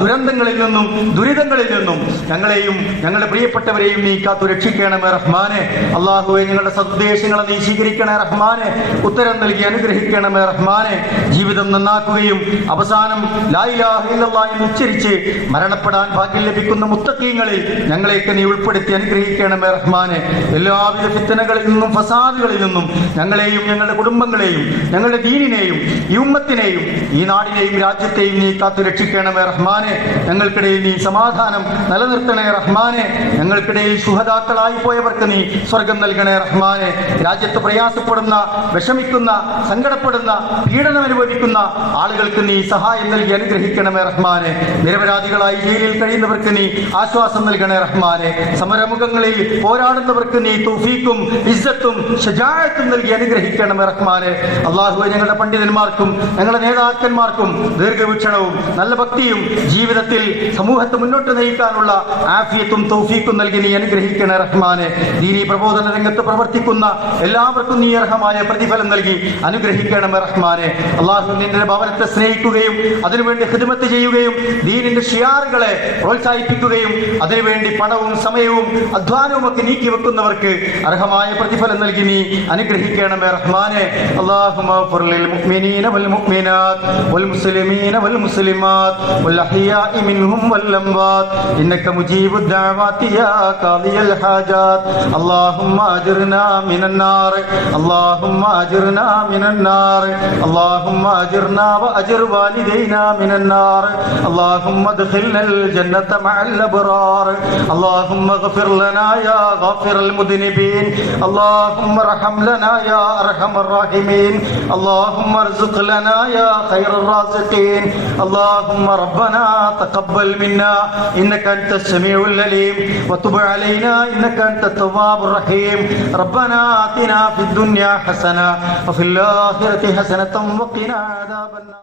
ദുരന്തങ്ങളിൽ നിന്നും ദുരിതങ്ങളിൽ നിന്നും ഞങ്ങളെയും ഞങ്ങളുടെ പ്രിയപ്പെട്ടവരെയും നീ കാത്തു രക്ഷിക്കണമേ റഹ്മാനെ. അല്ലാഹുവേ ഞങ്ങളുടെ സദ്ദേശങ്ങളെ നീ സ്വീകരിക്കണേ റഹ്മാനെ. ഉത്തരം നൽകി അനുഗ്രഹിക്കണമേ റഹ്മാനെ. ജീവിതം നന്നാക്കുകയും അവസാനം ലാ ഇലാഹ ഇല്ലല്ലാഹ് എന്ന് ഉച്ചരിച്ച് മരണപ്പെടാൻ ഭാഗ്യം ലഭിക്കുന്ന മുത്തഖീങ്ങളിൽ ഞങ്ങളെയൊക്കെ നീ ഉൾപ്പെടുത്തി അനുഗ്രഹിക്കണമേ റഹ്മാനെ. എല്ലാവിധ ഫിത്നകളിൽ നിന്നും ഫസാദുകളിൽ നിന്നും ഞങ്ങളെയും ഞങ്ങളുടെ കുടുംബങ്ങളെയും ഞങ്ങളുടെ ദീനിനെയും ഈ ഉമ്മത്തിനെയും ഈ നാടിനെയും രാജ്യത്തെയും നീ കാത്തു രക്ഷിക്കണമേ റഹ്മാനെ. ഞങ്ങൾക്കിടയിൽ നീ സമാധാനം നിലനിർത്തണേ റഹ്മാനെ. ഞങ്ങൾക്കിടയിൽ ശുഹദാക്കളായി പോയവർക്ക് നീ സ്വർഗം നൽകണേ റഹ്മാനെ. രാജ്യത്ത് പ്രയാസപ്പെടുന്ന, വിഷമിക്കുന്ന, സങ്കടപ്പെടുന്ന, പീഡനം അനുഭവിക്കുന്ന ആളുകൾക്ക് നീ സഹായം നൽകി അനുഗ്രഹിക്കണമേ റഹ്മാനെ. നിരപരാധികളായി ജയിലിൽ കഴിയുന്നവർക്ക് നീ ആശ്വാസം നൽകണേ റഹ്മാനെ. സമരമുഖങ്ങളിൽ പോരാടുന്നവർക്ക് നീ തൗഫീഖും ഇസ്സത്തും ശജാഅത്തും നൽകി അനുഗ്രഹിക്കണമേ റഹ്മാനെ. അല്ലാഹുവേ ഞങ്ങളുടെ പണ്ഡിതന്മാർക്കും ഞങ്ങളുടെ നേതാക്കന്മാർക്കും ദീർഘവീക്ഷണവും നല്ല ഭക്തിയും ജീവിതത്തിൽ സമൂഹത്തെ മുന്നോട്ട് നയിക്കാനുള്ള ആഫിയത്തും തൗഫീഖും നൽകി നീ അനുഗ്രഹിക്കണേ റഹ്മാനെ. ദീനീ പ്രബോധന രംഗത്ത് പ്രവർത്തിക്കുന്ന എല്ലാവർക്കും നീ അർഹമായ പ്രതിഫലം നൽകി അനുഗ്രഹിക്കണമേ റഹ്മാനെ. അല്ലാഹു നിന്റെ ഭവനത്തെ സ്നേഹിക്കുകയും അതിനുവേണ്ടി ഖിദ്മത്ത് ചെയ്യുകയും ദീനിന്റെ ഷിയാറുകളെ പ്രോത്സാഹിപ്പിക്കുകയും അതിനുവേണ്ടി പണവും സമയവും അധ്വാനവും ഒക്കെ നീക്കി വെക്കുന്നവർക്ക് അർഹമായ പ്രതിഫലം നൽകി നീ അനുഗ്രഹിക്കണമേ റഹ്മാനെ. അല്ലാഹുമ്മ ഗ്ഫിർ ലിൽ മുഅ്മിനീന വൽ മുഅ്മിനാത്ത് വൽ മുസ്ലിമീന വൽ മുസ്ലിമാത്ത് വൽ അഹ്യാഇ മിൻഹും വൽ അംവാത്ത് ഇന്നക മുജീബുദ് ദഅവാതി യാ ഖാദിയൽ ഹാജാത്ത്. അല്ലാഹുമ്മ അജിർനാ മിനൻ നാർ അല്ലാഹുമ്മ അജിർനാ മിനൻ നാർ അല്ലാഹുമ്മ അജിർനാ വ അജിർ വാലിദൈനാ മിനൻ നാർ اللهم ادخلنا الجنة مع الأبرار اللهم اغفر لنا يا غافر المذنبين اللهم ارحم لنا يا أرحم الراحمين اللهم ارزق لنا يا خير الرازقين اللهم ربنا تقبل منا إنك أنت السميع العليم وتب علينا إنك أنت التواب الرحيم ربنا آتنا في الدنيا حسنة وفي الآخرة حسنة وقنا عذاب النار.